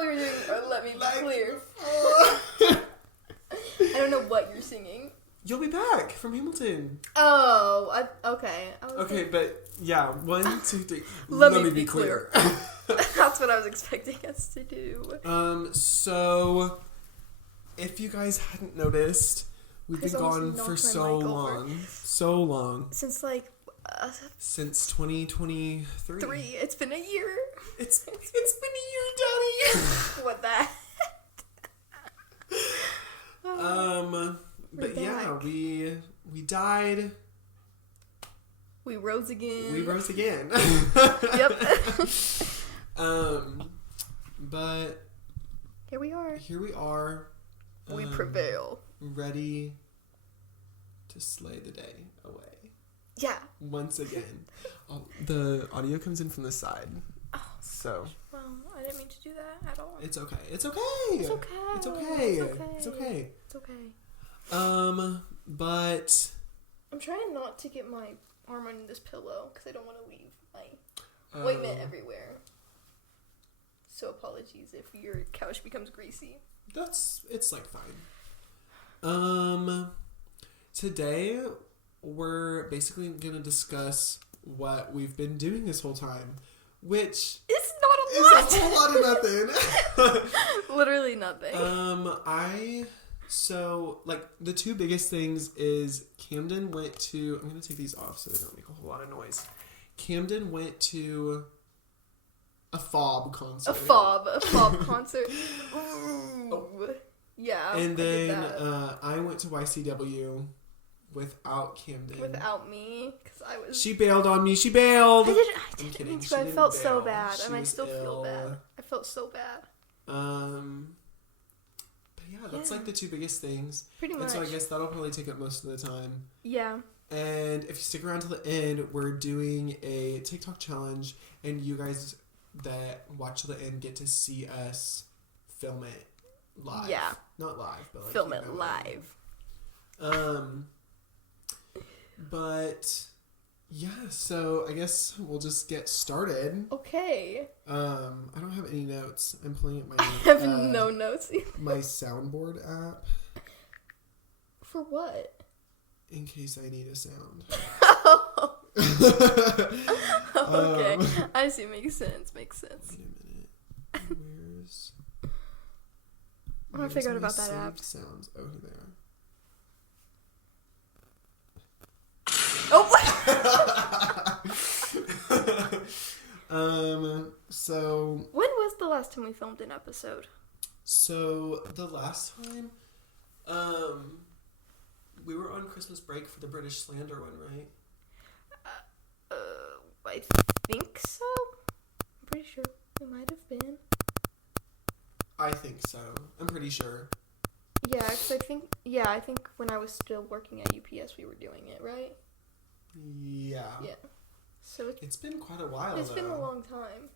thought we were doing Let Me Be Like Clear. before. I don't know what you're singing. You'll Be Back from Hamilton. Oh, okay. Okay, but yeah, 1, 2, 3. Let me be clear. That's what I was expecting us to do. So if you guys hadn't noticed, we've been gone for so long. So long. Since like Since 2023. It's been a year. It's been a year, Daddy. What the heck? But yeah, we died. We rose again. Yep. But here we are. We prevail. Ready to slay the day away. Yeah. Once again. The audio comes in from the side. Oh, so. Well, I didn't mean to do that at all. It's okay. But I'm trying not to get my arm under this pillow because I don't want to leave my ointment everywhere. So apologies if your couch becomes greasy. It's like fine. Today we're basically gonna discuss what we've been doing this whole time, which it's not a lot. It's a whole lot of nothing. Literally nothing. So like the two biggest things is Camden went to. I'm gonna take these off so they don't make a whole lot of noise. Camden went to a FOB concert. A FOB concert. Ooh. Yeah. And then I went to YCW without Camden. Without me, because I was. She bailed on me. She bailed. I didn't mean to. I felt so bad, and I still feel bad. I felt so bad. But yeah, that's like the two biggest things. Pretty much. And so I guess that'll probably take up most of the time. Yeah. And if you stick around to the end, we're doing a TikTok challenge, and you guys that watch to the end get to see us film it live. Yeah. Not live, but like film it live. But yeah, so I guess we'll just get started. Okay. I don't have any notes. I'm pulling up my I have no notes either. My soundboard app. For what? In case I need a sound. Okay. I see. Makes sense. Wait a minute. Where's I want to figure out about that app. Sounds. Oh, here they are. Oh. So. When was the last time we filmed an episode? So the last time, we were on Christmas break for the British Slander one, right? I think so. I'm pretty sure it might have been. I think so. I'm pretty sure. Yeah, because I think when I was still working at UPS, we were doing it, right? Yeah. Yeah. So it's been quite a while. It's been a long time.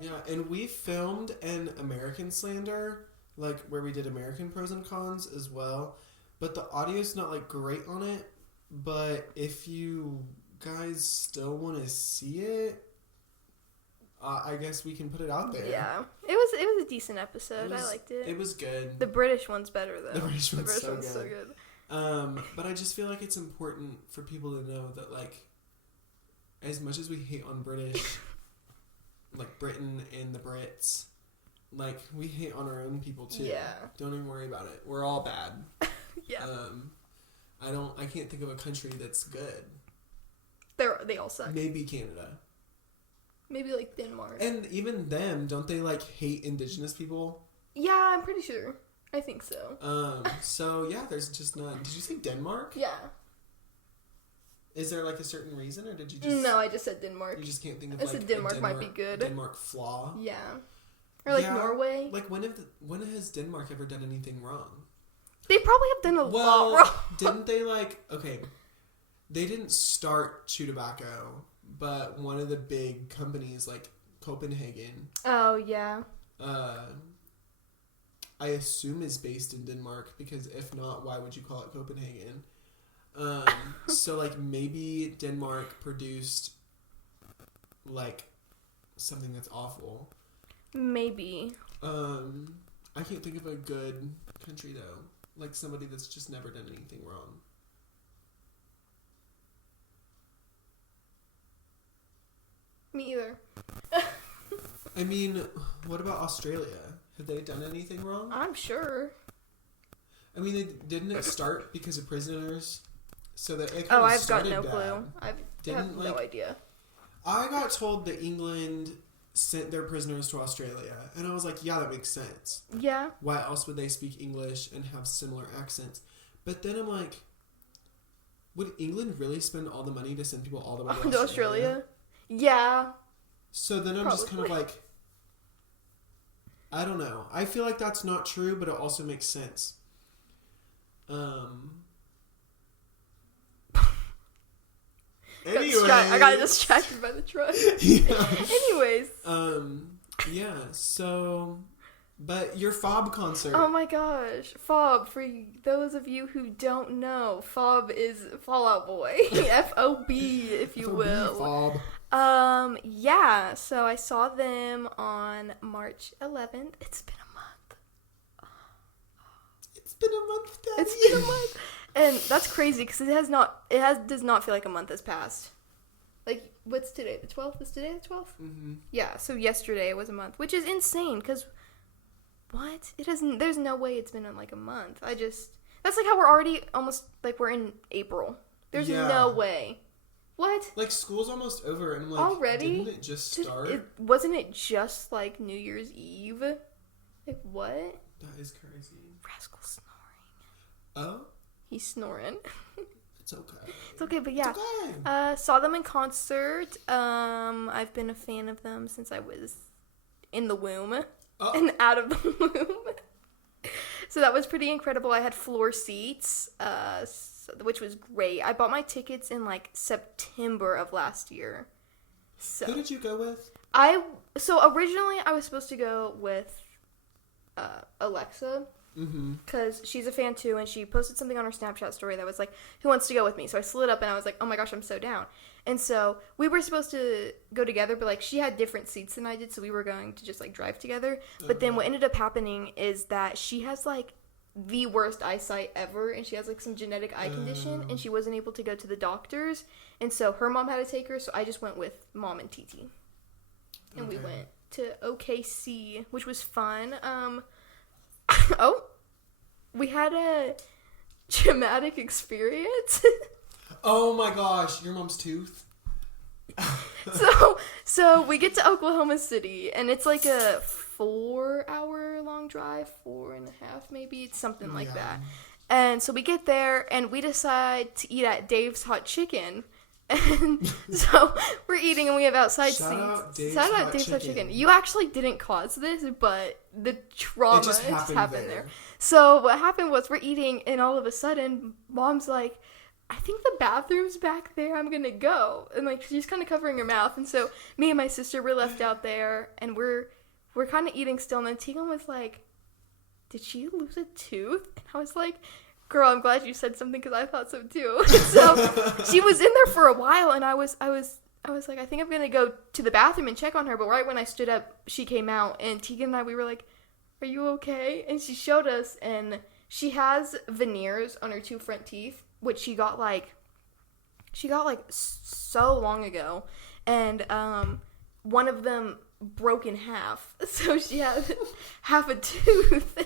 Yeah, and we filmed an American Slander, like where we did American pros and cons as well, but the audio's not like great on it. But if you guys still want to see it, I guess we can put it out there. Yeah, it was a decent episode. I liked it. It was good. The British one's better though. The British one's so good. But I just feel like it's important for people to know that, like, as much as we hate on British, like Britain and the Brits, like we hate on our own people too. Yeah. Don't even worry about it. We're all bad. Yeah. I can't think of a country that's good. They all suck. Maybe Canada. Maybe like Denmark. And even them, don't they like hate indigenous people? Yeah, I'm pretty sure. I think so. So yeah, there's just none. Did you say Denmark? Yeah. Is there like a certain reason, or did you just... No, I just said Denmark. You just can't think of I said Denmark might be good. Denmark flaw? Yeah. Or like Norway? Like when has Denmark ever done anything wrong? They probably have done a lot wrong. Didn't they they didn't start chew tobacco, but one of the big companies like Copenhagen. Oh, yeah. I assume is based in Denmark, because if not, why would you call it Copenhagen? So like maybe Denmark produced like something that's awful. Maybe. I can't think of a good country though. Like somebody that's just never done anything wrong. Me either. I mean, what about Australia? Have they done anything wrong? I'm sure. I mean, didn't it start because of prisoners? So that it I've got no clue. I have no idea. I got told that England sent their prisoners to Australia, and I was like, yeah, that makes sense. Yeah. Why else would they speak English and have similar accents? But then I'm like, would England really spend all the money to send people all the way to Australia? Yeah. So then I'm just kind of like, I don't know. I feel like that's not true, but it also makes sense. Anyways. I got distracted by the truck. Yeah. Anyways. Yeah, so... But your FOB concert. Oh my gosh. FOB, for those of you who don't know, FOB is Fall Out Boy. F-O-B, if you will. FOB. Yeah, so I saw them on March 11th. It's been a month. It's been a month, Daddy. It's been a month. And that's crazy because does not feel like a month has passed. Like, what's today? The 12th? Is today the 12th? Mm-hmm. Yeah, so yesterday was a month, which is insane because... What? It doesn't. There's no way it's been in like a month. That's like how we're already almost like we're in April. There's no way. What? Like school's almost over and I'm like, already? Didn't it just start? Wasn't it just like New Year's Eve? Like what? That is crazy. Rascal snoring. Oh? He's snoring. It's okay. It's okay, but yeah. It's okay. Saw them in concert. I've been a fan of them since I was in the womb. Oh. And out of the womb. So that was pretty incredible. I had floor seats, which was great. I bought my tickets in like September of last year. So who did you go with? So originally I was supposed to go with Alexa. Because she's a fan too, and she posted something on her Snapchat story that was like, who wants to go with me? So I slid up and I was like, oh my gosh, I'm so down. And so we were supposed to go together, but like she had different seats than I did, so we were going to just like drive together. But then what ended up happening is that she has like the worst eyesight ever, and she has like some genetic eye condition, and she wasn't able to go to the doctors, and so her mom had to take her, so I just went with Mom and TT. And we went to OKC, which was fun. We had a traumatic experience. Oh my gosh, your mom's tooth? So we get to Oklahoma City, and it's like a 4-hour long drive, 4.5 maybe, it's something like that. And so we get there, and we decide to eat at Dave's Hot Chicken. And so we're eating, and we have outside seats. Shout out Dave's Hot Chicken. You actually didn't cause this, but the trauma just happened there. So what happened was we're eating, and all of a sudden, Mom's like, I think the bathroom's back there. I'm gonna go. And like she's kind of covering her mouth, and so me and my sister were left out there, and we're kind of eating still. And then Tegan was like, "Did she lose a tooth?" And I was like, "Girl, I'm glad you said something because I thought so too." So she was in there for a while, and I was like, I think I'm gonna go to the bathroom and check on her. But right when I stood up, she came out, and Tegan and I, we were like, "Are you okay?" And she showed us, and she has veneers on her 2 front teeth, which she got like so long ago, and one of them broke in half, so she had half a tooth.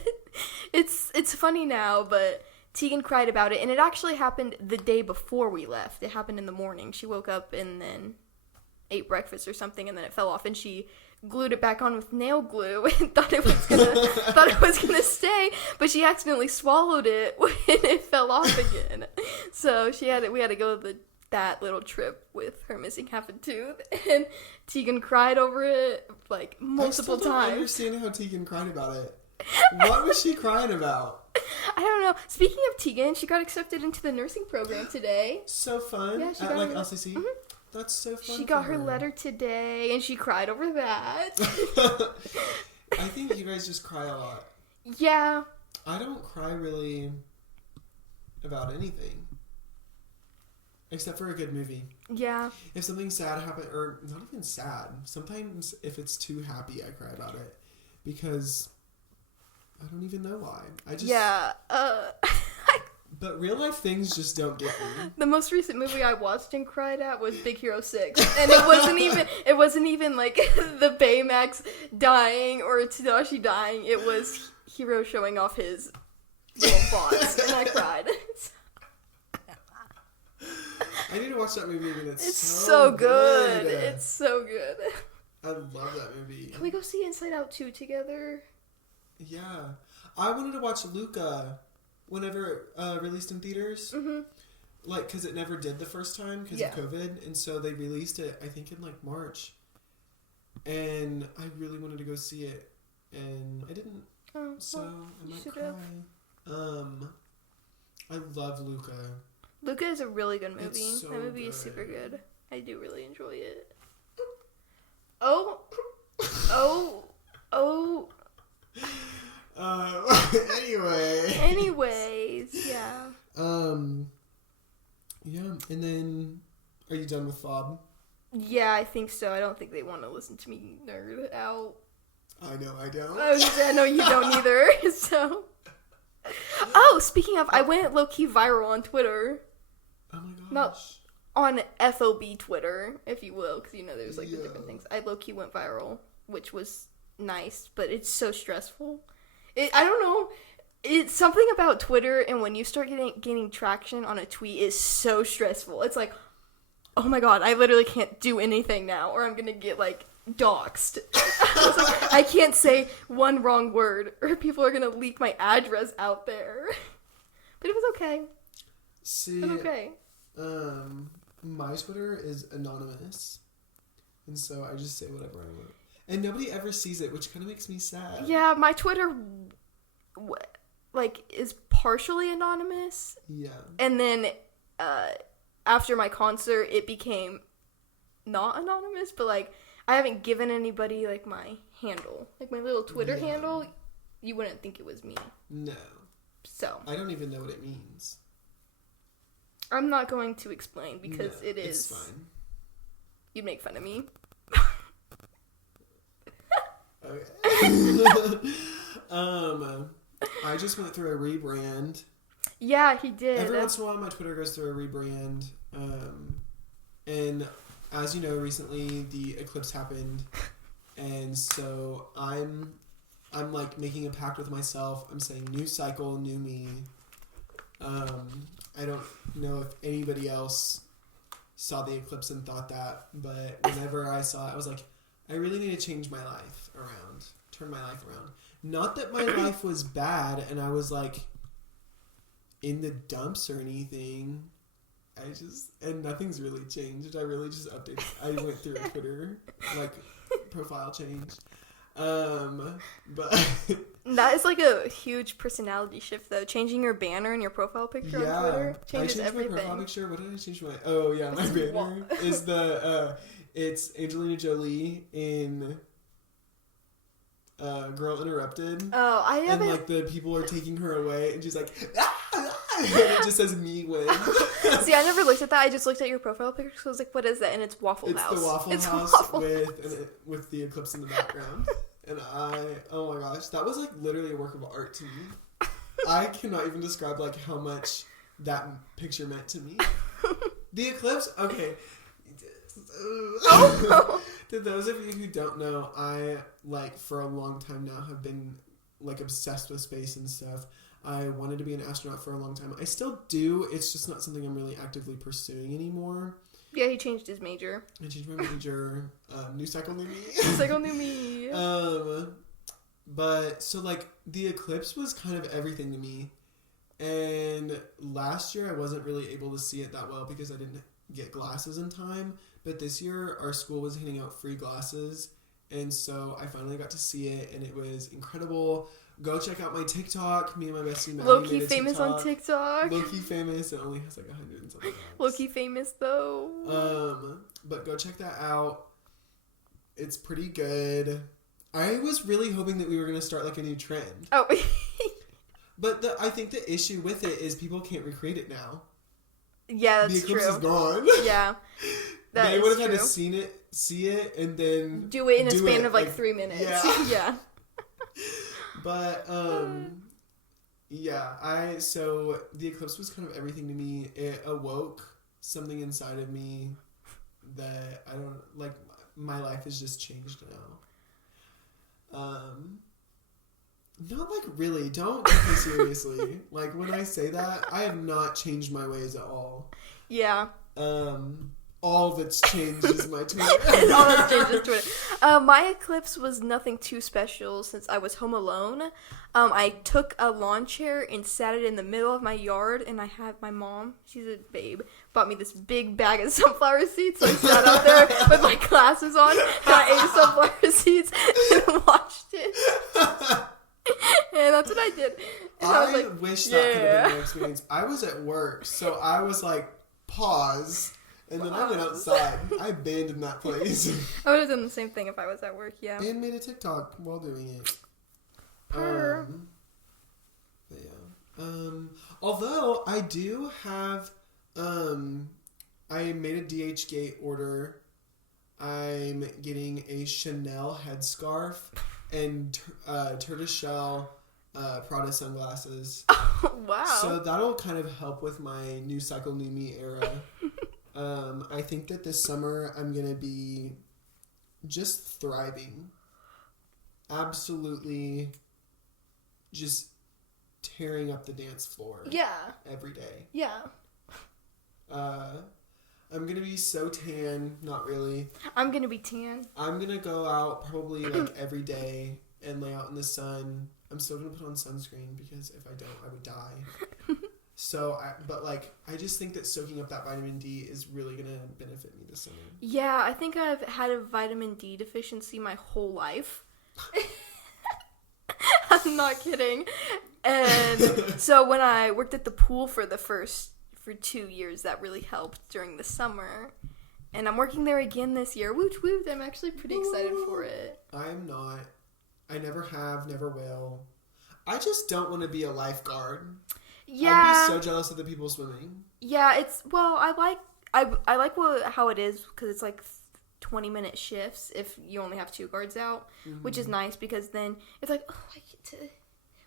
It's funny now, but Tegan cried about it, and it actually happened the day before we left. It happened in the morning. She woke up and then ate breakfast or something, and then it fell off, and she glued it back on with nail glue and thought it was gonna stay, but she accidentally swallowed it when it fell off again. So we had to go that little trip with her missing half a tooth, and Tegan cried over it like multiple times. I don't understand how Tegan cried about it. What was she crying about? I don't know. Speaking of Tegan, she got accepted into the nursing program today. So fun. Yeah, she got like LCC. Mm-hmm. That's so fun. She got her letter today, and she cried over that. I think you guys just cry a lot. Yeah. I don't cry really about anything. except for a good movie. Yeah. If something sad happened, or not even sad, sometimes if it's too happy, I cry about it because I don't even know why. I just But real life things just don't get me. The most recent movie I watched and cried at was Big Hero 6. And it wasn't even like the Baymax dying or Tadashi dying. It was Hiro showing off his little bots. And I cried. I need to watch that movie again. It's so good. It's so good. I love that movie. Can we go see Inside Out 2 together? Yeah. I wanted to watch Luca whenever it released in theaters. Mm-hmm. Like, because it never did the first time because of COVID. And so they released it, I think, in, like, March. And I really wanted to go see it. And I didn't. Oh, so I might cry. Have. I love Luca. Luca is a really good movie. It's so that movie is good. super good. I do really enjoy it. Anyway. Anyways, yeah. Yeah, and then, are you done with Fob? Yeah, I think so. I don't think they want to listen to me nerd out. I know I don't. I know you don't either, so. Oh, speaking of, I went low-key viral on Twitter. Oh my gosh. No, on FOB Twitter, if you will, because, there's, like, the different things. I low-key went viral, which was nice, but it's so stressful. I don't know. It's something about Twitter, and when you start gaining traction on a tweet, is so stressful. It's like, oh my god, I literally can't do anything now, or I'm gonna get, like, doxxed. I was like, I can't say one wrong word, or people are gonna leak my address out there. But it was okay. See, it was okay. My Twitter is anonymous, and so I just say whatever I want. And nobody ever sees it, which kind of makes me sad. Yeah, my Twitter, is partially anonymous. Yeah. And then, after my concert, it became not anonymous, but, I haven't given anybody, my handle. Like, my little Twitter handle, you wouldn't think it was me. No. So. I don't even know what it means. I'm not going to explain, because it is. It's fine. You'd make fun of me. Okay. I just went through a rebrand. Yeah, he did. Every once in a while, my Twitter goes through a rebrand. And as you know, recently the eclipse happened, and so I'm making a pact with myself. I'm saying new cycle, new me. I don't know if anybody else saw the eclipse and thought that, but whenever I saw it, I was like, I really need to change my life around, turn my life around. Not that my life was bad and I was in the dumps or anything. And nothing's really changed. I really just updated. I went through a Twitter, profile change. But that is a huge personality shift, though. Changing your banner and your profile picture on Twitter changes everything. My profile picture. What did I change my? Oh yeah, my banner is it's Angelina Jolie in Girl Interrupted. Oh, I haven't. And the people are taking her away, and she's like, and it just says me win. See, I never looked at that. I just looked at your profile picture. So I was like, what is that? And it's Waffle House. It's the Waffle House with the eclipse in the background. And oh my gosh, that was literally a work of art to me. I cannot even describe how much that picture meant to me. The eclipse, okay. Oh. To those of you who don't know, I for a long time now have been obsessed with space and stuff. I wanted to be an astronaut for a long time. I still do. It's just not something I'm really actively pursuing anymore. Yeah, he changed his major. I changed my major. New cycle, new me. New cycle, new me. But so the eclipse was kind of everything to me. And last year I wasn't really able to see it that well because I didn't get glasses in time. But this year our school was handing out free glasses. And so I finally got to see it and it was incredible. Go check out my TikTok. Me and my bestie Maddie low-key famous on TikTok. Low-key famous. It only has 100 and something. Low-key famous though. But go check that out. It's pretty good. I was really hoping that we were going to start a new trend. Oh. But I think the issue with it is people can't recreate it now. Yeah, the that's eclipse true. is gone. Yeah, that They is would have had true. to see it, and then Do it in a do span it, of like 3 minutes. Yeah. Yeah. But yeah, so the eclipse was kind of everything to me. It awoke something inside of me that I don't like. My life has just changed now. Not like really. Don't take me seriously. Like when I say that, I have not changed my ways at all. Yeah. All that's changed is my Twitter. All that changed is Twitter. My eclipse was nothing too special since I was home alone. I took a lawn chair and sat it in the middle of my yard, and I had my mom, she's a babe, bought me this big bag of sunflower seeds, so I sat out there with my glasses on, and I ate sunflower seeds and watched it. And that's what I did. And I was like, wish that could have been my experience. I was at work, so I was like, pause. And then I went outside. I abandoned that place. I would have done the same thing if I was at work, yeah. And made a TikTok while doing it. Purr. But yeah. Although I do have, I made a DHgate order. I'm getting a Chanel headscarf and tortoiseshell Prada sunglasses. Wow. So that'll kind of help with my new cycle, new me era. I think that this summer I'm going to be just thriving. Absolutely just tearing up the dance floor. Yeah. Every day. Yeah. I'm going to be so tan. Not really. I'm going to be tan. I'm going to go out probably like every day and lay out in the sun. I'm still going to put on sunscreen because if I don't, I would die. So, I just think that soaking up that vitamin D is really going to benefit me this summer. Yeah, I think I've had a vitamin D deficiency my whole life. I'm not kidding. And so when I worked at the pool for 2 years, that really helped during the summer. And I'm working there again this year. Woot woot. I'm actually pretty excited for it. I'm not. I never have, never will. I just don't want to be a lifeguard. Yeah. I'd be so jealous of the people swimming. Yeah, I like how it is because it's like 20-minute shifts if you only have 2 guards out, which is nice because then it's like, oh, I get to,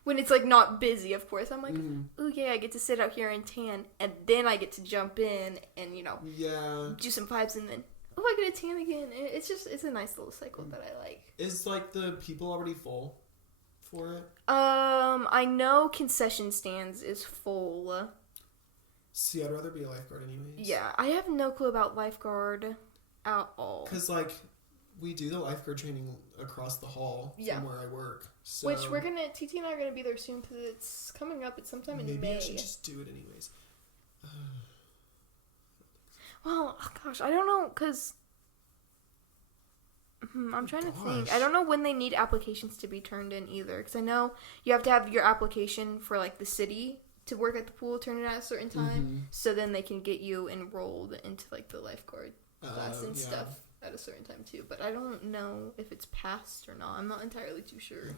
when it's like not busy, of course, I'm like, oh yeah, I get to sit out here and tan, and then I get to jump in and do some vibes, and then oh, I get a tan again. It's a nice little cycle that I like. Is like the people already full for it? I know concession stands is full. See, I'd rather be a lifeguard anyways. Yeah, I have no clue about lifeguard at all. Because, we do the lifeguard training across the hall from where I work. So which TT and I are going to be there soon because it's coming up. It's sometime in May. Maybe I should just do it anyways. Well, oh gosh, I don't know because... I'm trying to think. I don't know when they need applications to be turned in either. Because I know you have to have your application for, the city to work at the pool, turn it at a certain time. So then they can get you enrolled into, the lifeguard class and stuff at a certain time, too. But I don't know if it's passed or not. I'm not entirely too sure.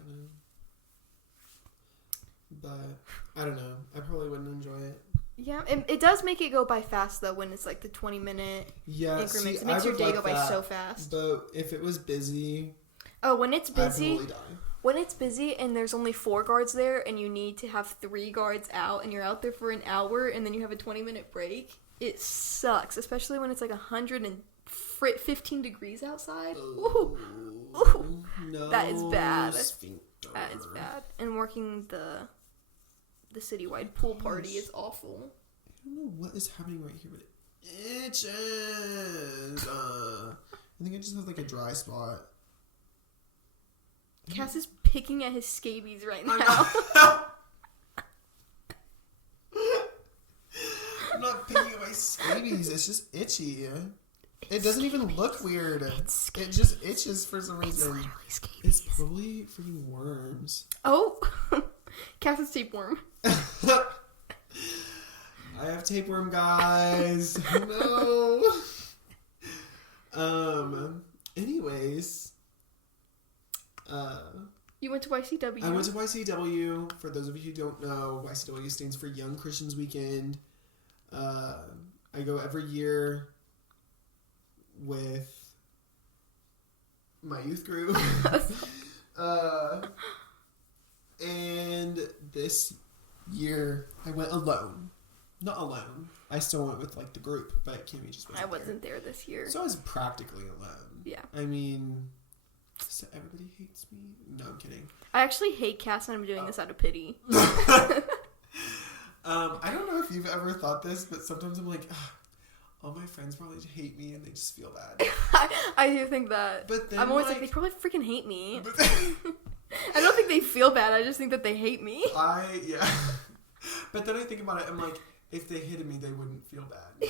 But, I don't know. I probably wouldn't enjoy it. Yeah, it does make it go by fast, though, when it's, the 20-minute increments. See, it makes your day go by so fast. But if it was busy... Oh, when it's busy... I'd totally die. When it's busy and there's only 4 guards there and you need to have 3 guards out and you're out there for an hour and then you have a 20-minute break, it sucks. Especially when it's 115 degrees outside. Ooh. Ooh. No, that is bad. Sphincter. That is bad. And working the citywide pool party is awful. I don't know what is happening right here, but it itches. I think I just have a dry spot. Cass is picking at his scabies right now. I'm not picking at my scabies. It's just itchy. It doesn't even look weird. It just itches for some reason. It's literally It's scabies. probably freaking worms. Oh, Cass's tapeworm. I have tapeworm, guys. No. Anyways. You went to YCW. I went to YCW. For those of you who don't know, YCW stands for Young Christians Weekend. I go every year with my youth group. And this year I went alone. Not alone. I still went with like the group, but Kimmy just wasn't there. I wasn't there this year. So I was practically alone. Yeah. I mean, so everybody hates me? No, I'm kidding. I actually hate Cass, and I'm doing this out of pity. I don't know if you've ever thought this, but sometimes I'm like, all my friends probably hate me and they just feel bad. I do think that. But then I'm always like, they probably freaking hate me. I don't think they feel bad. I just think that they hate me. Yeah. But then I think about it. I'm like, if they hated me, they wouldn't feel bad.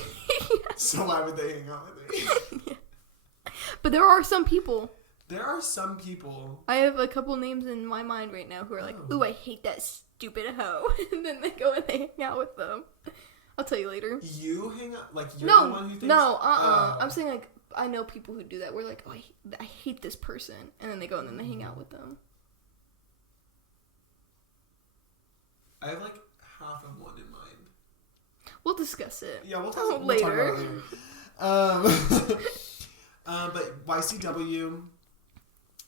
So why would they hang out with me? Yeah. But there are some people. There are some people. I have a couple names in my mind right now who are like, ooh, I hate that stupid hoe. And then they go and they hang out with them. I'll tell you later. You hang out? Like, you're the one who thinks... No, I'm saying, like, I know people who do that. We're like, oh, I hate this person. And then they go and then they hang out with them. I have, like, half of one in mind. We'll discuss it. Yeah, we'll talk about later. it later. But YCW...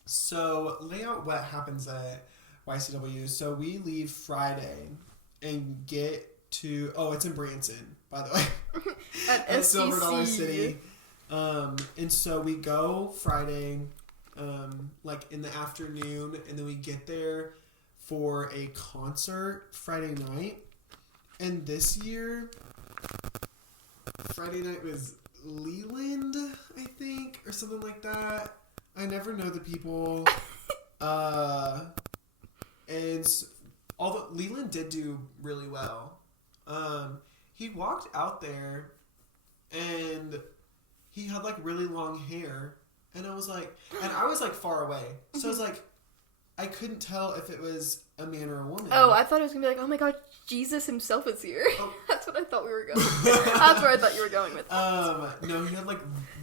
So, lay out what happens at YCW. So, we leave Friday and get to... Oh, it's in Branson, by the way. At Silver Dollar City. And so we go Friday, like in the afternoon, and then we get there for a concert Friday night. And this year, Friday night was Leland, I think, or something like that. I never know the people. And although Leland did do really well, he walked out there and he had like really long hair, and I was like far away, so I was like, I couldn't tell if it was a man or a woman. Oh, I thought it was gonna be like, oh my god, Jesus himself is here. Oh. That's what I thought we were going. That's where I thought you were going with. No, he had like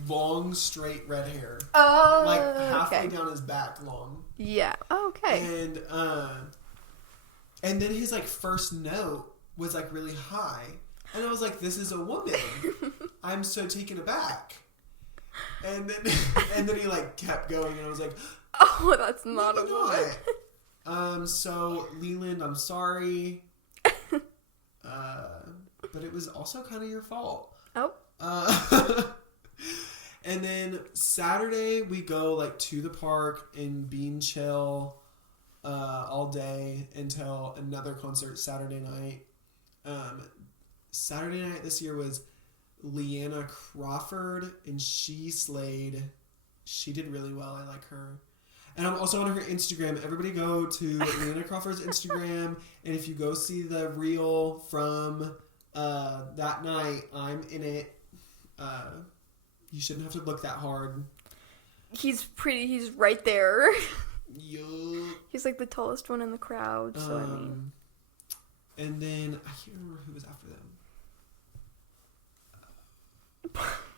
long, straight red hair. Oh, like halfway down his back, long. Yeah. Oh, okay. And then his like first note was like really high, and I was like, this is a woman. I'm so taken aback. And then he like kept going, and I was like, oh, that's not a woman. So Leland, I'm sorry. But it was also kind of your fault. Oh. And then Saturday we go like to the park and bean chill all day until another concert Saturday night. Saturday night this year was Leanna Crawford, and she slayed. She did really well. I like her. And I'm also on her Instagram. Everybody go to Leanna Crawford's Instagram, and if you go see the reel from that night, I'm in it. You shouldn't have to look that hard. He's right there. Yup. He's like the tallest one in the crowd, so I mean. And then, I can't remember who was after them.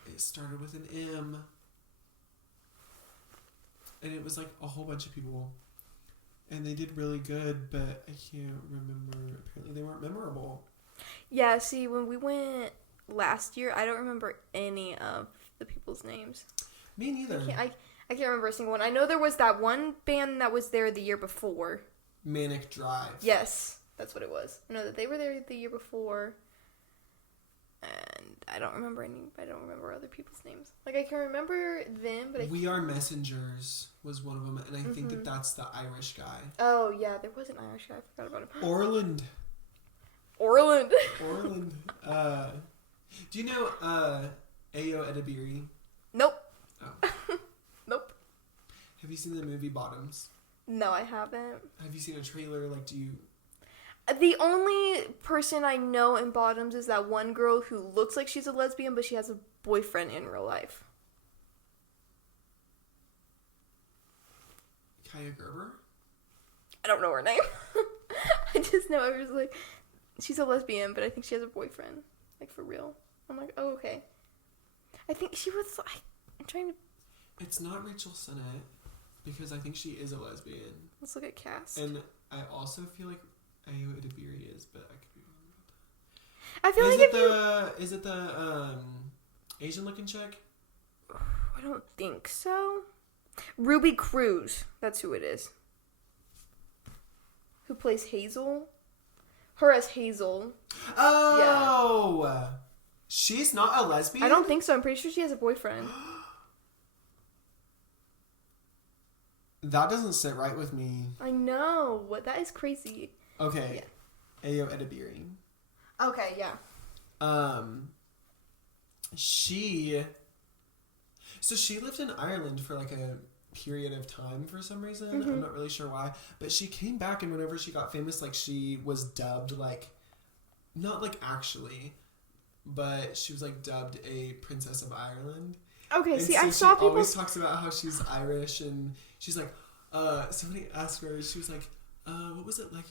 It started with an M. And it was like a whole bunch of people. And they did really good, but I can't remember. Apparently they weren't memorable. Yeah, see, when we went last year, I don't remember any of the people's names. Me neither. I can't remember a single one. I know there was that one band that was there the year before. Manic Drive. Yes, that's what it was. I know that they were there the year before. And I don't remember other people's names. Like, I can remember them, but We Are Messengers was one of them, and I think that's the Irish guy. Oh, yeah, there was an Irish guy. I forgot about him. Orland. Do you know Ayo Edebiri? Nope. Oh. Nope. Have you seen the movie Bottoms? No, I haven't. Have you seen a trailer? Like, do you... The only person I know in Bottoms is that one girl who looks like she's a lesbian, but she has a boyfriend in real life. Kaya Gerber? I don't know her name. I just know I was like, she's a lesbian, but I think she has a boyfriend. Like, for real. I'm like, oh, okay. I think she was, I'm trying to... It's not Rachel Sennett, because I think she is a lesbian. Let's look at cast. And I also feel like Ayo Edebiri is, but I could be wrong about that. I feel is like is it the Asian looking chick? I don't think so. Ruby Cruz. That's who it is. Who plays Hazel? Her as Hazel. Oh! Yeah. She's not a lesbian? I don't think so. I'm pretty sure she has a boyfriend. That doesn't sit right with me. I know. That is crazy. Okay. Yeah. Ayo Edebiri. Okay, yeah. She lived in Ireland for like a period of time for some reason. Mm-hmm. I'm not really sure why, but she came back, and whenever she got famous, like she was dubbed like, not like actually, but she was like dubbed a Princess of Ireland. Okay, and see, so I saw people. She always talks about how she's Irish, and she's like, somebody asked her, she was like, what was it like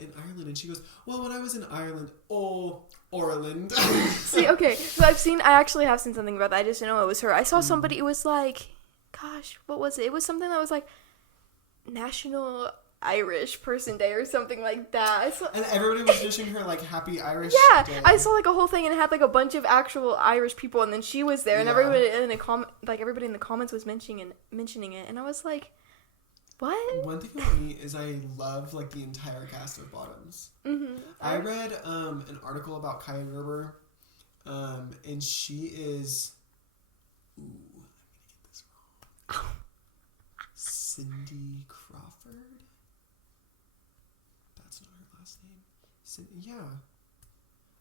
in Ireland? And she goes, well, when I was in Ireland, Orland. See, okay, so I actually have seen something about that. I just didn't know it was her. I saw somebody, it was like, gosh, what was it? It was something that was like National Irish Person Day or something like that. And everybody was wishing her like Happy Irish Day. I saw like a whole thing and it had like a bunch of actual Irish people, and then she was there, and everybody in the comments was mentioning it, and I was like, what? One thing about me is I love like the entire cast of Bottoms. Mm-hmm. I read an article about Kaya Gerber, and she is. Ooh, I'm gonna get this wrong. Cindy Crawford. That's not her last name. Yeah,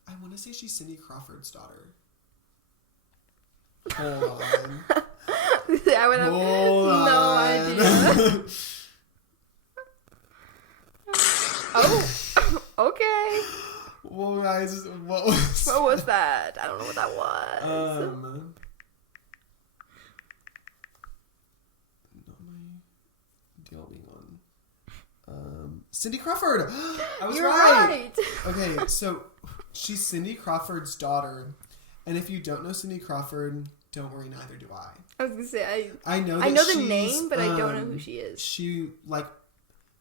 I want to say she's Cindy Crawford's daughter. Hold on. I would have no idea. Oh, okay. Well, guys, what was that? I don't know what that was. Not my deal being on. Cindy Crawford. I was You're right. Okay, so she's Cindy Crawford's daughter, and if you don't know Cindy Crawford, don't worry, neither do I. I was gonna say I know the name, but I don't know who she is. She like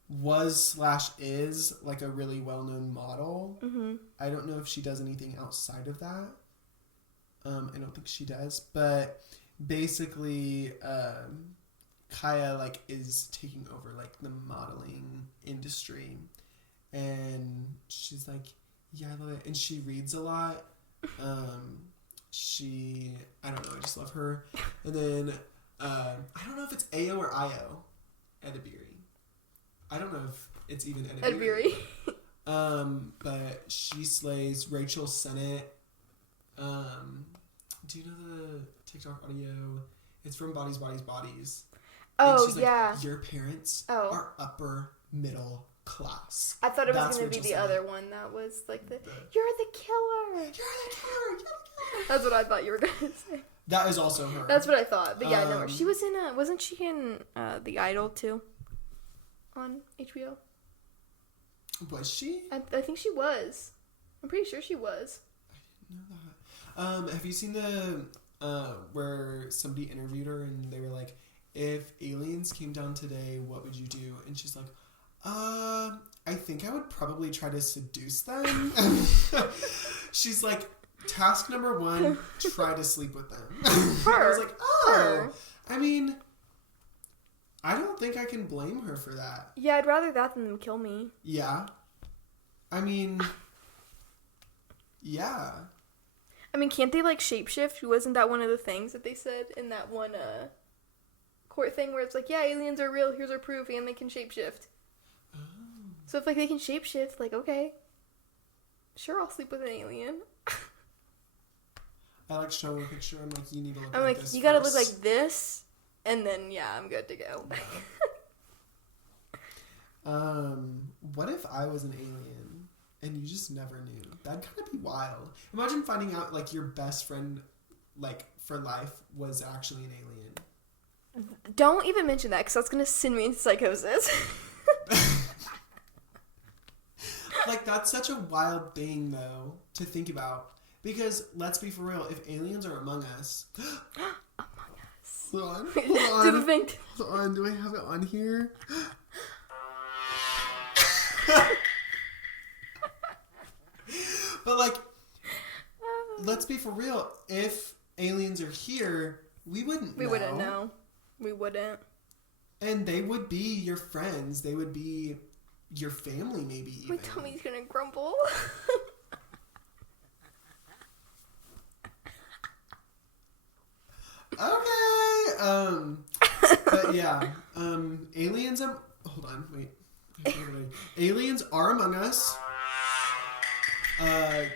was/is like a really well-known model. Mm-hmm. I don't know if she does anything outside of that. I don't think she does, but basically, Kaya like is taking over like the modeling industry, and she's like, yeah, I love it, and she reads a lot. I don't know, I just love her. And then, I don't know if it's Ayo or Io Edebiri. I don't know if it's even Edebiri. But she slays Rachel Sennett. Do you know the TikTok audio? It's from Bodies, Bodies, Bodies. Oh, she's yeah. Like, your parents are upper middle class. I thought it was going to be the other one that was like you're the killer. You're the killer. That's what I thought you were going to say. That is also her. That's what I thought. But yeah, no, she was in wasn't she in The Idol too? On HBO? Was she? I think she was. I'm pretty sure she was. I didn't know that. Have you seen the where somebody interviewed her and they were like, if aliens came down today, what would you do? And she's like, I think I would probably try to seduce them. She's like, task number 1, try to sleep with them. I was like, I mean, I don't think I can blame her for that. Yeah, I'd rather that than them kill me. Yeah. I mean, yeah. I mean, can't they like shapeshift? Wasn't that one of the things that they said in that one court thing where it's like, yeah, aliens are real, here's our proof, and they can shapeshift. Oh. So if like they can shapeshift, like, okay, sure, I'll sleep with an alien. I like showing a picture. I'm like, you need to look. I'm like this you gotta first. look like this, and then yeah, I'm good to go. What if I was an alien and you just never knew? That'd kind of be wild. Imagine finding out like your best friend, like for life, was actually an alien. Don't even mention that, because that's gonna send me into psychosis. Like, that's such a wild thing, though, to think about. Because, let's be for real, if aliens are among us... Among Us. Hold on. Hold on. Do I have it on here? But, like, let's be for real. If aliens are here, we wouldn't know. We wouldn't know. We wouldn't. And they would be your friends. They would be your family, maybe even. My tummy's gonna grumble. Okay. But yeah. Aliens are... Hold on, wait. Aliens are among us.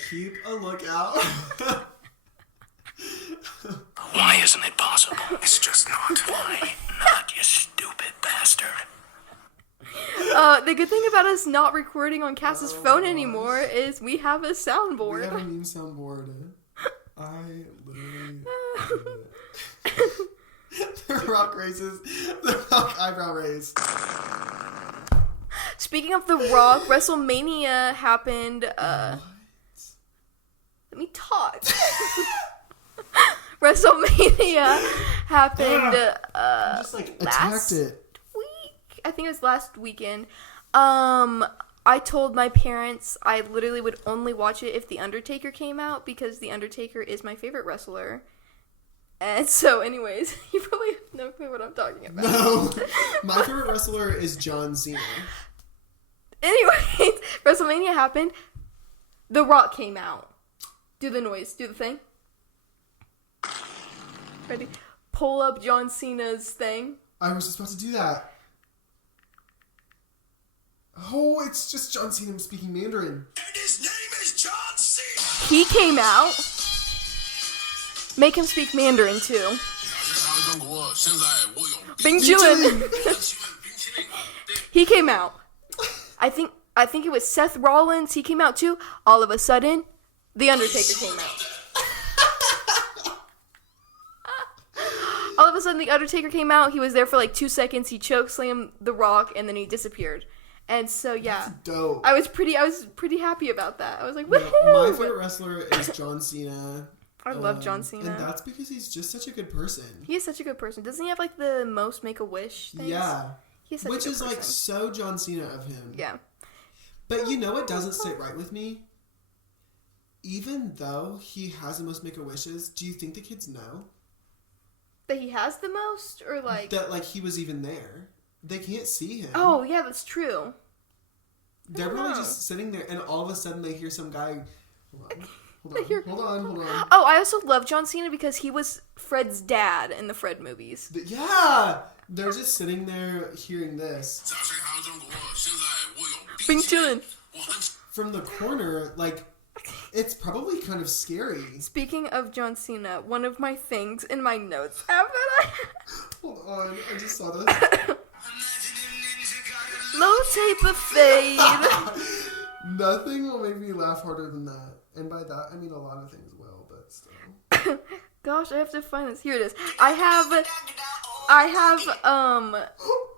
Keep a lookout. Why isn't it possible? It's just not. Why not, you stupid bastard? The good thing about us not recording on Cass's phone anymore is we have a soundboard. We have a meme soundboard. I literally... The Rock raises. The Rock eyebrow raise. Speaking of The Rock, WrestleMania happened. Let me talk. WrestleMania happened. Just like last attacked it. week. I think it was last weekend. I told my parents I literally would only watch it if The Undertaker came out because The Undertaker is my favorite wrestler. And so, anyways, you probably have no clue what I'm talking about. No, my favorite wrestler is John Cena. Anyways, WrestleMania happened. The Rock came out. Do the noise. Do the thing. Ready? Pull up John Cena's thing. I was just about to do that. Oh, it's just John Cena speaking Mandarin. And his name is John Cena! He came out. Make him speak Mandarin too. Bing Chillin. He came out. I think it was Seth Rollins. He came out too. All of a sudden, The Undertaker came out. All of a sudden, The Undertaker came out. He was there for like 2 seconds. He chokeslammed The Rock, and then he disappeared. And so, yeah. That's dope. I was pretty happy about that. I was like, woohoo! My favorite wrestler is John Cena. I love John Cena. And that's because he's just such a good person. He is such a good person. Doesn't he have like the most Make-A-Wish things? Yeah. He's such Which a good is like person. so John Cena of him. Yeah. But you know what doesn't sit right with me? Even though he has the most Make-A-Wishes, do you think the kids know? That he has the most? Or like... That like he was even there. They can't see him. Oh, yeah, that's true. They're really know. just sitting there and all of a sudden they hear some guy... Hold Hold on. Oh, I also love John Cena because he was Fred's dad in the Fred movies. Yeah! They're just sitting there hearing this. Bing Chillin. From the corner, like, it's probably kind of scary. Speaking of John Cena, one of my things in my notes happened. Hold on, I just saw this. Low tape of fade. Nothing will make me laugh harder than that. And by that, I mean a lot of things will, but still. Gosh, I have to find this. Here it is. I have,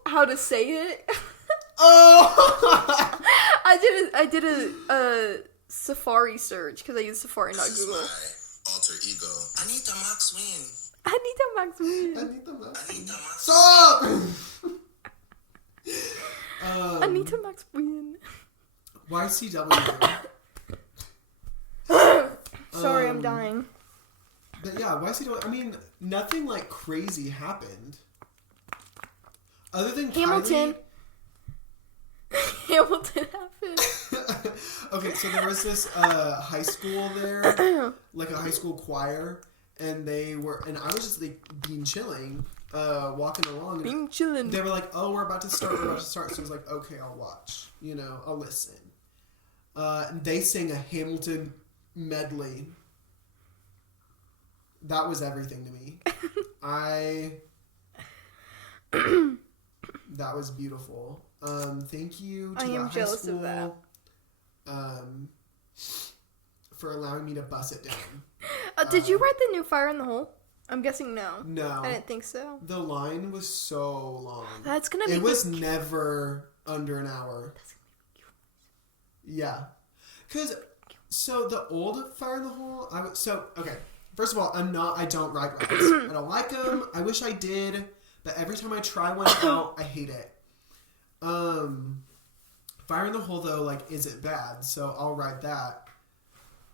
how to say it. Oh! I did a Safari search because I use Safari, not Google. Alter ego. Anita Maxwin. Anita Maxwin. Stop! Anita Maxwin. YCW. Sorry, I'm dying. But yeah, YCW, I mean, nothing like crazy happened. Other than Hamilton. Hamilton happened. Okay, so there was this high school there, like a high school choir, and I was just like being chilling, walking along. Being chilling. They were like, "Oh, we're about to start." So I was like, "Okay, I'll watch. I'll listen." And they sang a Hamilton medley. That was everything to me. That was beautiful. Thank you to I the am high jealous school, of that. for allowing me to bust it down. Did you write the new Fire in the Hole? I'm guessing no. No. I didn't think so. The line was so long. That's gonna make It was never under an hour. Yeah. So the old Fire in the Hole, okay. First of all, I don't write raps. I don't like them. I wish I did, but every time I try one out, I hate it. Fire in the Hole, though, like, isn't bad, so I'll write that.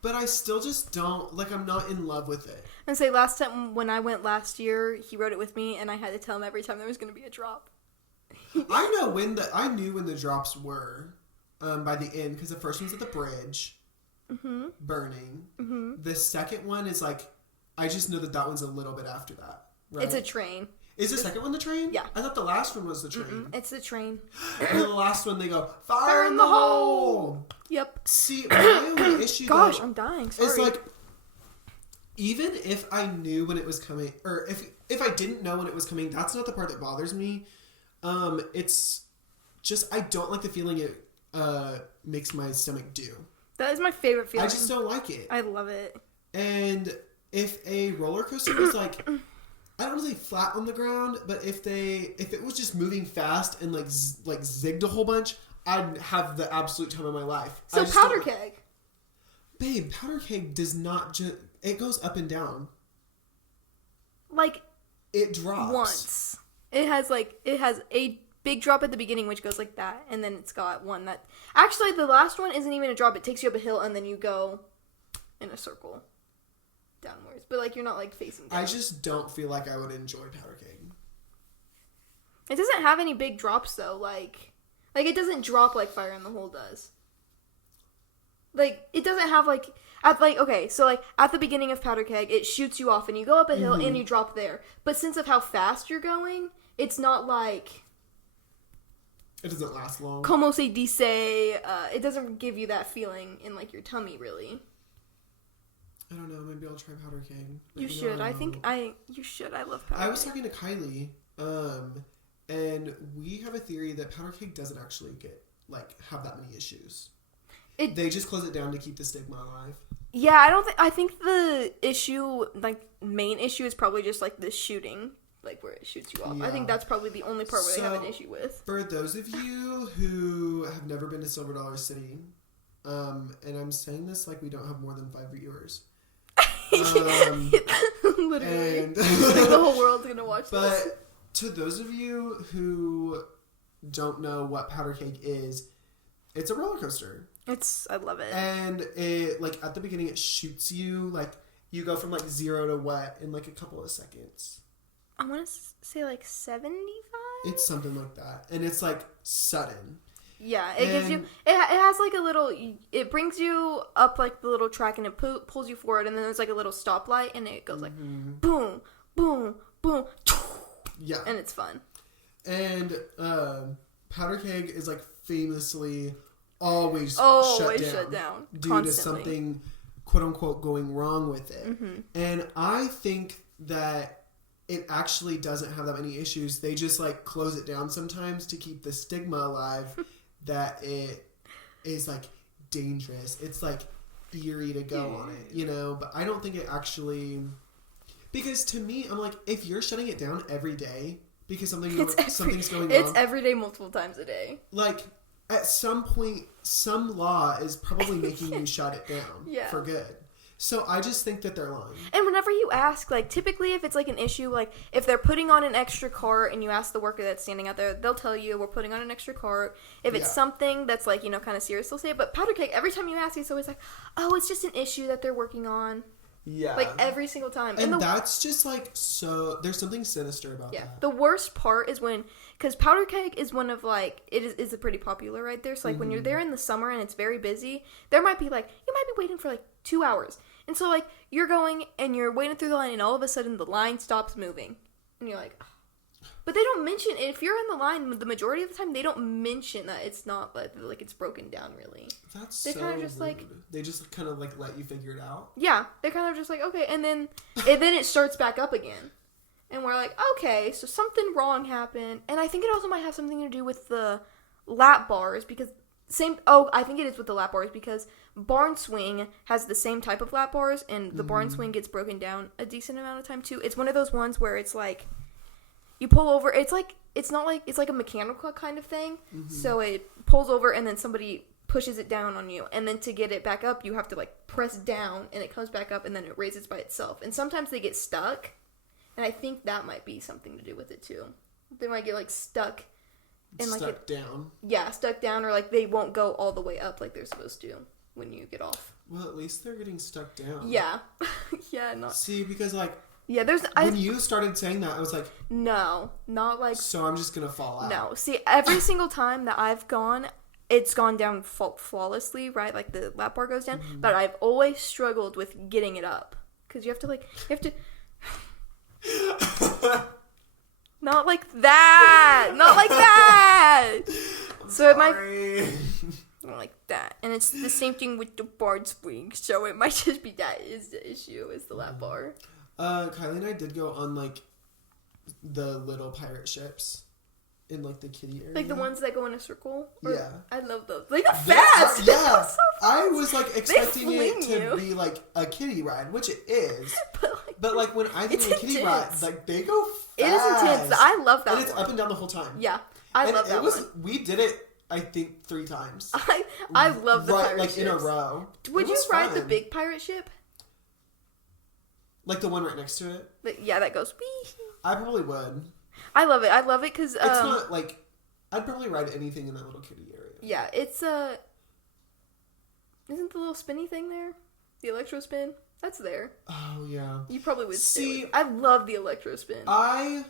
but I still just don't, like, I'm not in love with it. And say last time when I went last year, he rode it with me, and I had to tell him every time there was going to be a drop. I knew when the drops were by the end, because the first one's at the bridge, burning. Mm-hmm. The second one is like, I just know that one's a little bit after that. Right? It's a train. Is the second one the train? Yeah. I thought the last one was the train. It's the train. And then the last one, they go, fire in the hole! Yep. See, my only issue, Gosh, though, I'm dying. Sorry. is like, even if I knew when it was coming, or if I didn't know when it was coming, that's not the part that bothers me. It's just, I don't like the feeling it makes my stomach do. That is my favorite feeling. I just don't like it. I love it. And if a roller coaster was like, I don't want to say flat on the ground, but if it was just moving fast and like zigged a whole bunch, I'd have the absolute time of my life. So powder keg. Babe, powder keg does not just, it goes up and down. Like, it drops. Once. It has a big drop at the beginning, which goes like that, and then it's got one that, actually the last one isn't even a drop, it takes you up a hill, and then you go in a circle downwards, but like you're not like facing down. I just don't feel like I would enjoy powder keg. It doesn't have any big drops though, like it doesn't drop like Fire in the Hole does. Like it doesn't have like at the beginning of powder keg, it shoots you off and you go up a hill and you drop there. But since of how fast you're going, it's not like, it doesn't last long. Como se dice, it doesn't give you that feeling in like your tummy really. I don't know. Maybe I'll try powder keg. You should. You should. I love powder keg. I was talking to Kylie, and we have a theory that powder keg doesn't actually have that many issues. They just close it down to keep the stigma alive. Yeah, I think the issue, main issue is probably just like the shooting, where it shoots you off. Yeah. I think that's probably the only part where they have an issue with. For those of you who have never been to Silver Dollar City, and I'm saying this like we don't have more than 5 viewers. Literally. And the whole world's gonna watch this. But to those of you who don't know what powder keg is, it's a roller coaster. I love it. And it, at the beginning, it shoots you, you go from, 0 to wet in, a couple of seconds. I want to say, 75? It's something like that. And it's, sudden. Yeah, it gives you, it has, a little, it brings you up, the little track, and it pulls you forward, and then there's, a little stoplight, and it goes, boom, boom, boom, yeah. And it's fun. And, powder keg is, famously always shut down due constantly. To something quote unquote going wrong with it. Mm-hmm. And I think that it actually doesn't have that many issues. They just close it down sometimes to keep the stigma alive that it is dangerous. It's eerie to go on it, but I don't think it actually, because to me, I'm if you're shutting it down every day because something's going wrong. It's every day, multiple times a day. At some point, some law is probably making you shut it down for good. So I just think that they're lying. And whenever you ask, typically if it's an issue, if they're putting on an extra cart and you ask the worker that's standing out there, they'll tell you we're putting on an extra cart. If it's something that's kind of serious, they'll say it. But powder keg, every time you ask, it's always oh, it's just an issue that they're working on. Yeah. Every single time. And that's just so, there's something sinister about that. The worst part is because powder keg is one of it is pretty popular right there. So when you're there in the summer and it's very busy, there might be you might be waiting for 2 hours. And so you're going and you're waiting through the line and all of a sudden the line stops moving. And you're oh. But they don't mention, if you're in the line, the majority of the time, they don't mention that it's not, it's broken down, really. That's so kind of just rude. They just kind of, let you figure it out? Yeah. They're kind of just okay. And then it starts back up again. And we're okay, so something wrong happened. And I think it also might have something to do with the lap bars, because I think it is with the lap bars, because Barn Swing has the same type of lap bars, and the Barn Swing gets broken down a decent amount of time, too. It's one of those ones where it's you pull over, it's not it's a mechanical kind of thing, so it pulls over and then somebody pushes it down on you, and then to get it back up, you have to press down, and it comes back up, and then it raises by itself, and sometimes they get stuck, and I think that might be something to do with it too. They might get stuck. And stuck down. Yeah, stuck down, or they won't go all the way up like they're supposed to. when you get off. Well, at least they're getting stuck down. Yeah. Yeah, not... See, because, like... Yeah, when you started saying that, I was like... No, not like... So I'm just gonna fall out. No. See, every single time that I've gone, it's gone down flawlessly, right? Like, the lap bar goes down. Mm-hmm. But I've always struggled with getting it up. Because you have to... Not like that! Not like that! So it might... Like that. And it's the same thing with the bar swing. So it might just be that is the issue, is the lap bar. Kylie and I did go on, like, the little pirate ships in, like, the kiddie area. Like the ones that go in a circle? Yeah. I love those. They got fast! Yeah. So I was, like, expecting it to you. be, like, a kiddie ride, which it is. But like, when I think of a kiddie ride, like, they go fast. It is intense. I love that And it's one. up and down the whole time. Yeah. I love that one. We did it, I think, 3 times. I love the pirate like, ships. in a row. Would you ride the big pirate ship? Like the one right next to it? Yeah, that goes wee. I probably would. I love it. I love it because... it's not, like... I'd probably ride anything in that little kiddie area. Yeah, it's, Isn't the little spinny thing there? The electro spin? That's there. Oh, yeah. You probably would see. I love the electro spin. I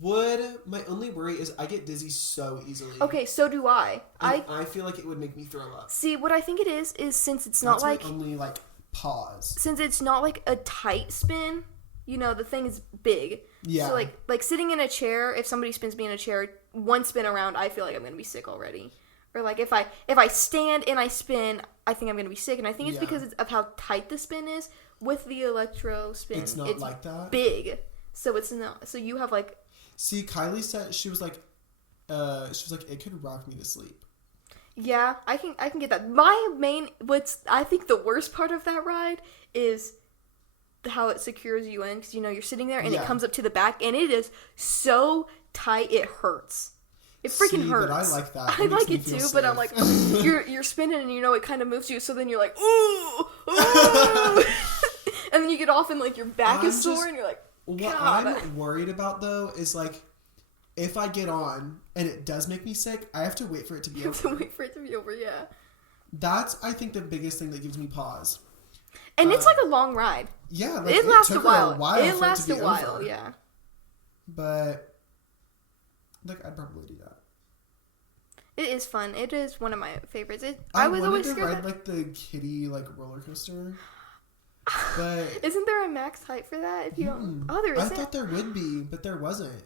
would... My only worry is I get dizzy so easily. Okay, so do I. I feel like it would make me throw up. See, what I think it is since it's not That's my only, like, pause. Since it's not, like, a tight spin, you know, the thing is big. Yeah. So, like sitting in a chair, if somebody spins me in a chair, one spin around, I feel like I'm going to be sick already. Or, like, if I stand and I spin, I think I'm going to be sick. And I think it's because of how tight the spin is. With the electro spin, it's not like that? Big. So it's not... So you have, like... See, Kylie said, she was like, it could rock me to sleep. Yeah, I can get that. I think the worst part of that ride is how it secures you in, because, you know, you're sitting there and it comes up to the back, and it is so tight it hurts. It freaking hurts. But I like that. I like it too, but I'm like, you're spinning and, you know, it kind of moves you, so then you're like, ooh, ooh. And then you get off and, like, your back is sore, and you're like, what I'm worried about, though, is, like, if I get on and it does make me sick, I have to wait for it to be over. You have to wait for it to be over, yeah. That's, I think, the biggest thing that gives me pause. And it's like a long ride. Yeah, like, it lasts took a while. It lasts a while, over. Yeah. But, like, I'd probably do that. It is fun. It is one of my favorites. I was always scared to ride, like, the kiddie, like, roller coaster. But isn't there a max height for that? If you oh, there isn't. I thought there would be, but there wasn't.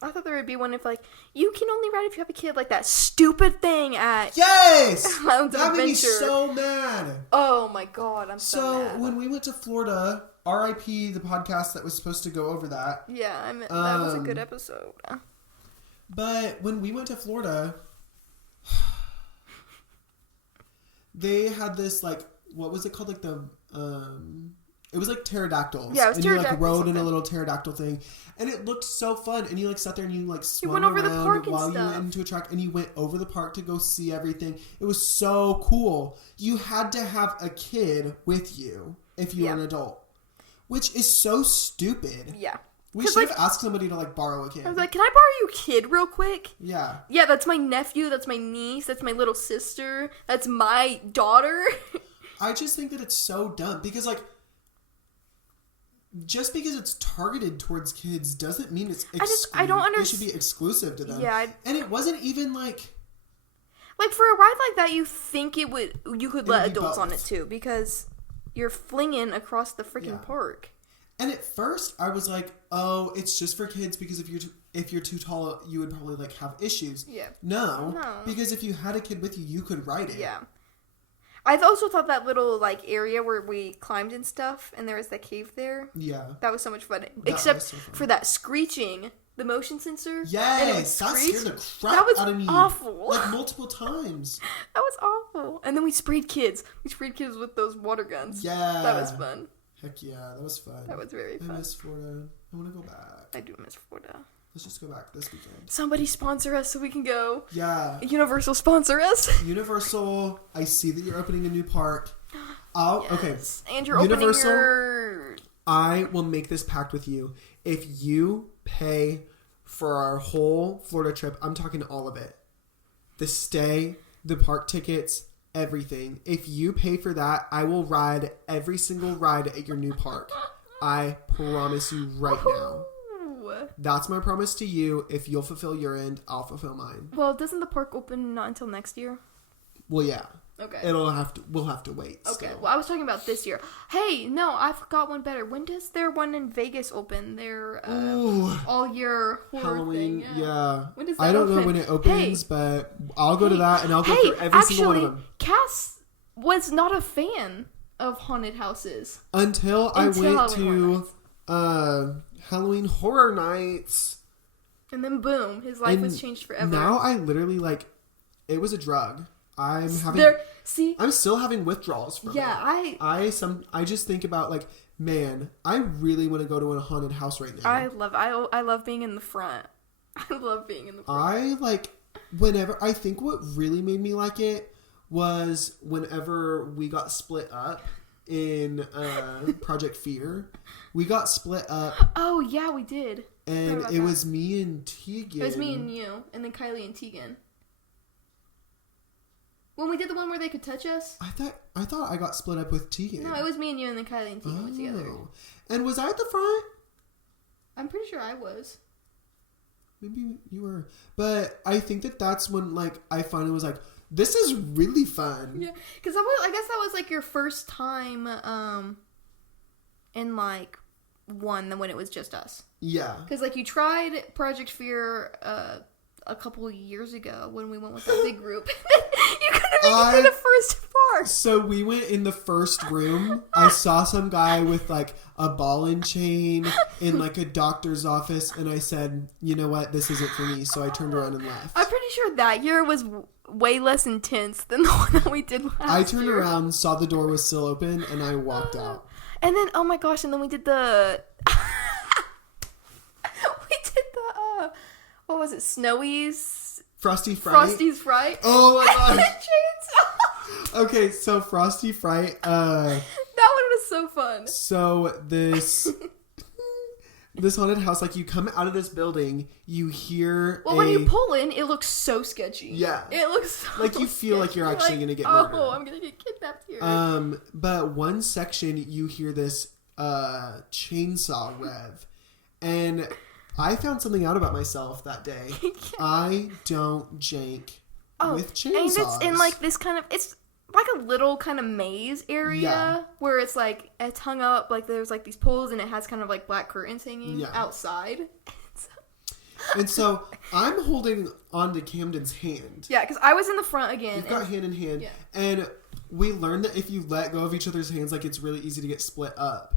I thought there would be one if, like, you can only ride if you have a kid, like that stupid thing at Islands of Adventure. That made me so mad. Oh my god, I'm so mad. So when we went to Florida, R.I.P. the podcast that was supposed to go over that. Yeah, that was a good episode. But when we went to Florida, they had this, like, what was it called? Like the it was like pterodactyls. Yeah, it was pterodactyls. And you, like, rode in a little pterodactyl thing. And it looked so fun. And you, like, sat there and you, like, swung went over around the park while and you went into a track. And you went over the park to go see everything. It was so cool. You had to have a kid with you if you were an adult. Which is so stupid. Yeah. We should have asked somebody to, like, borrow a kid. I was like, can I borrow your kid real quick? Yeah. Yeah, that's my nephew. That's my niece. That's my little sister. That's my daughter. I just think that it's so dumb. Because, like, just because it's targeted towards kids doesn't mean it's I don't understand. It should be exclusive to them. Yeah. And it wasn't even, like for a ride like that, you think you could let adults on it too, because you're flinging across the freaking park. And at first, I was like, "Oh, it's just for kids because if you're too tall, you would probably, like, have issues." Yeah. No, because if you had a kid with you, you could ride it. Yeah. I've also thought that little, like, area where we climbed and stuff, and there was that cave there. Yeah. That was so much fun. Except for that screeching, the motion sensor. Yes, that scared the crap out of me. That was awful. Like, multiple times. That was awful. And then we sprayed kids. We sprayed kids with those water guns. Yeah. That was fun. Heck yeah, that was fun. That was very fun. I miss Florida. I want to go back. I do miss Florida. Let's just go back this weekend. Somebody sponsor us so we can go. Yeah. Universal sponsor us. Universal, I see that you're opening a new park. Okay. And you're opening your... I will make this pact with you. If you pay for our whole Florida trip, I'm talking all of it. The stay, the park tickets, everything. If you pay for that, I will ride every single ride at your new park. I promise you right now. That's my promise to you. If you'll fulfill your end, I'll fulfill mine. Well, doesn't the park open not until next year? Well, yeah. Okay. We'll have to wait. Okay. Still. Well, I was talking about this year. Hey, no, I forgot one better. When does their one in Vegas open? Their all year horror Halloween. thing. Yeah. When does that I don't open? know when it opens, but I'll go to that and I'll go through every single one of them. Cass was not a fan of haunted houses Until I went Halloween to Halloween Horror Nights. And then boom, his life was changed forever. Now I literally it was a drug. I'm still having withdrawals from it. I just think about man, I really want to go to a haunted house right now. I love being in the front. I love being in the front. I think what really made me like it was whenever we got split up in Project Fear. We got split up. Oh yeah, we did. And it was me and Tegan. It was me and you, and then Kylie and Tegan. When we did the one where they could touch us? I thought I got split up with Tegan. No, it was me and you, and then Kylie and Tegan went together. And was I at the front? I'm pretty sure I was. Maybe you were. But I think that's when I finally was like, this is really fun. Yeah, because I guess that was your first time in one when it was just us. Yeah. Because you tried Project Fear a couple of years ago when we went with that big group. You couldn't make it to the first part. So we went in the first room. I saw some guy with a ball and chain in a doctor's office, and I said, you know what, this isn't for me. So I turned around and left. I'm pretty sure that year was way less intense than the one that we did last year. I turned around, saw the door was still open, and I walked out. And then, oh my gosh, and then we did the... what was it? Snowy's? Frosty Fright? Frosty's Fright? Oh my gosh. Chainsaw. Okay, so Frosty Fright, that one was so fun. So this haunted house, you come out of this building, you hear when you pull in, it looks so sketchy. Yeah. It looks so you feel like you're actually going to get murdered. Oh, I'm going to get kidnapped here. But one section, you hear this chainsaw rev. And I found something out about myself that day. I don't jank with chainsaws. And it's in this kind of, it's a little kind of maze area where it's it's hung up, there's these poles and it has kind of black curtains hanging outside. And so I'm holding onto Camden's hand. Yeah, because I was in the front again. We've got hand in hand. Yeah. And we learned that if you let go of each other's hands, it's really easy to get split up.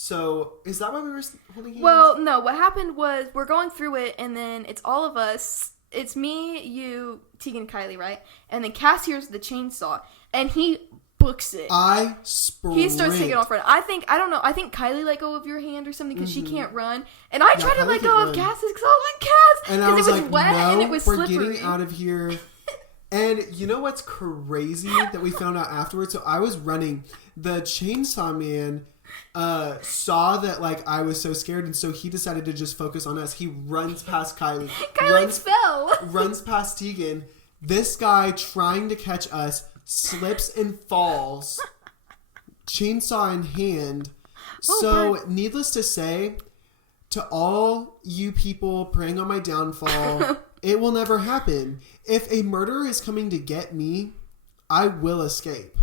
So, is that why we were holding hands? Well, no. What happened was we're going through it, and then it's all of us. It's me, you, Tegan, Kylie, right? And then Cass hears the chainsaw, and he books it. I sprint. He starts taking off running. I think Kylie let go of your hand or something because she can't run. And I tried to let go of Cass's because I was like, Cass! And I was it was wet no, and it was slippery. We're getting out of here. And you know what's crazy that we found out afterwards? So I was running. The chainsaw man saw that I was so scared, and so he decided to just focus on us. He runs past Kylie. Fell. Runs past Tegan. This guy trying to catch us slips and falls, chainsaw in hand. So needless to say, to all you people preying on my downfall, it will never happen. If a murderer is coming to get me, I will escape.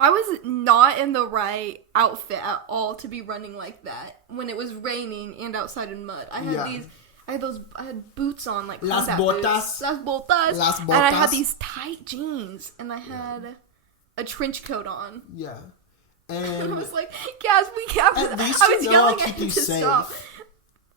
I was not in the right outfit at all to be running like that when it was raining and outside in mud. I had boots on, Las botas. Las botas. And I had these tight jeans, and I had a trench coat on. Yeah. And I was like, Cass, we can't. I was yelling at him to stop.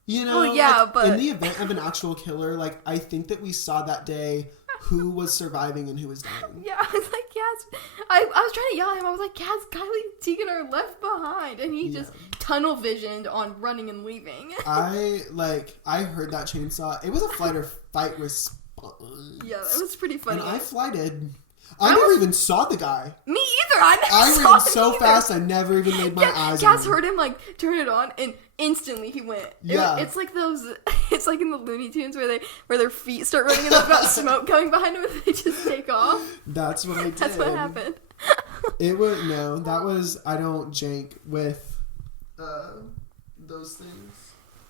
You know, well, yeah, but in the event of an actual killer, I think that we saw that day who was surviving and who was dying. Yeah, I was like, Cass. I was trying to yell at him. I was like, Cass, Kylie, and Tegan are left behind, and he just tunnel visioned on running and leaving. I heard that chainsaw. It was a flight or fight response. Yeah, it was pretty funny. And I flighted. I never even saw the guy. Me either. I ran so fast I never even laid my eyes on him. Cass heard him turn it on, and instantly he went. Yeah. It's like those. It's like in the Looney Tunes where their feet start running and they've got smoke coming behind them and they just take off. That's what I did. That's what happened. That was, I don't jank with those things.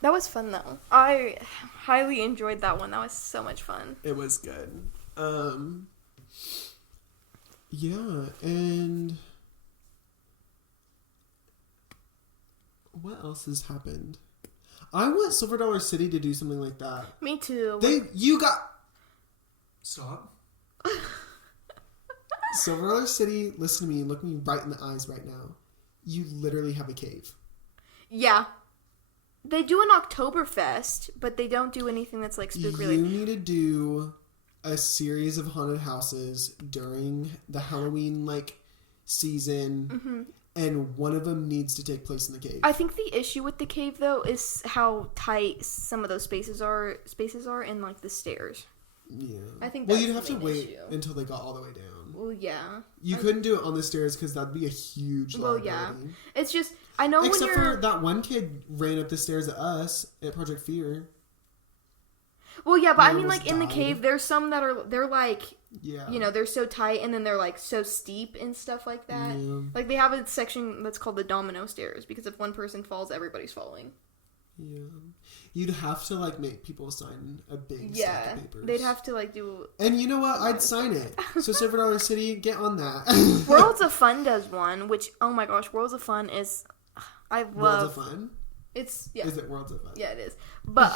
That was fun though. I highly enjoyed that one. That was so much fun. It was good. Yeah, and what else has happened? I want Silver Dollar City to do something like that. Me too. Stop. Silver Dollar City, listen to me, look me right in the eyes right now. You literally have a cave. Yeah. They do an Oktoberfest, but they don't do anything that's like spook related. You need to do a series of haunted houses during the Halloween season, and one of them needs to take place in the cave. I think the issue with the cave though is how tight some of those spaces are in like the stairs. Yeah. I think well, that's you'd have the to main wait issue. until they got all the way down. Well, yeah. You couldn't do it on the stairs because that'd be a huge liability. Yeah. It's just I know Except when you're for that one kid ran up the stairs at us at Project Fear. Well, yeah, but I mean, almost like in the died. cave, there's some that they're like, Yeah. you know, they're so tight, and then they're like so steep and stuff like that. Yeah. Like they have a section that's called the domino stairs because if one person falls, everybody's falling. Yeah. You'd have to make people sign a big stack Yeah, of papers. they'd have to do. And you know what? I'd sign it. So Silver Dollar City, get on that. Worlds of Fun does one, which oh my gosh, Worlds of Fun is, I love. Worlds of Fun? It's yeah. Is it Worlds of Fun? Yeah, it is. But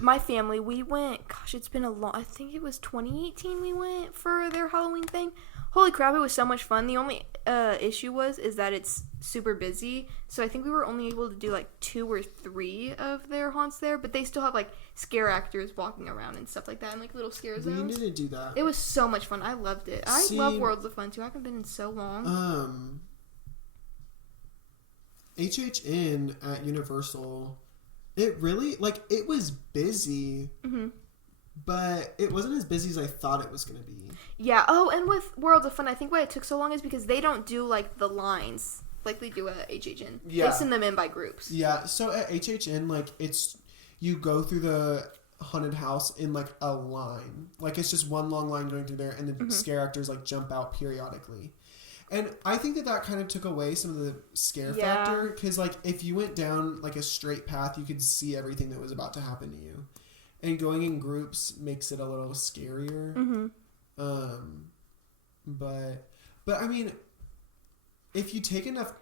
my family, we went. Gosh, it's been a long. I think it was 2018. We went for their Halloween thing. Holy crap! It was so much fun. The only issue is that it's super busy. So I think we were only able to do 2 or 3 of their haunts there. But they still have scare actors walking around and stuff like that, and little scare We zones. need to do that. It was so much fun. I loved it. I love Worlds of Fun too. I haven't been in so long. HHN at Universal, it really, it was busy, but it wasn't as busy as I thought it was going to be. Yeah. Oh, and with Worlds of Fun, I think why it took so long is because they don't do, the lines like they do at HHN. Yeah. They send them in by groups. Yeah, so at HHN, it's, you go through the haunted house in, a line. It's just one long line going through there, and the scare actors, jump out periodically. And I think that kind of took away some of the scare factor. Because, if you went down, a straight path, you could see everything that was about to happen to you. And going in groups makes it a little scarier. But, I mean, if you take enough,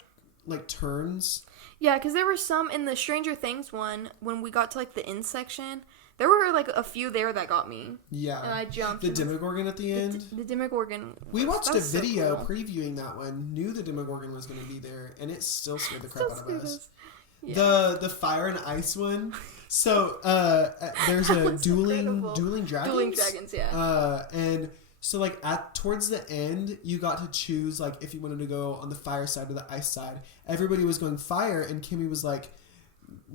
turns... Yeah, because there were some in the Stranger Things one, when we got to, the end section... There were, a few there that got me. Yeah. And I jumped. The Demogorgon at the end. The Demogorgon. We watched a video so cool. previewing that one. Knew the Demogorgon was going to be there, and it still scared the crap out of us. Yeah. The fire and ice one. So there's a dueling dragons. Dueling dragons, yeah. And so towards the end, you got to choose if you wanted to go on the fire side or the ice side. Everybody was going fire, and Kimmy was like,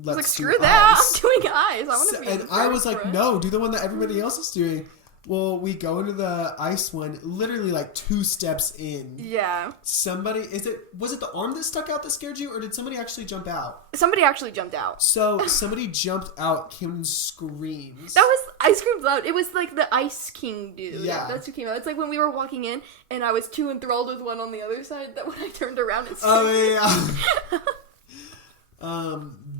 let's screw do that! ice. I'm doing ice. I want to be. And I was like, no, do the one that everybody else is doing. Well, we go into the ice one, literally 2 steps in. Yeah. Was it the arm that stuck out that scared you, or did somebody actually jump out? Somebody actually jumped out. So somebody jumped out, Kim screams. That was ice cream loud. It was the Ice King dude. Yeah. That's who came out. It's when we were walking in and I was too enthralled with one on the other side that when I turned around it Oh yeah.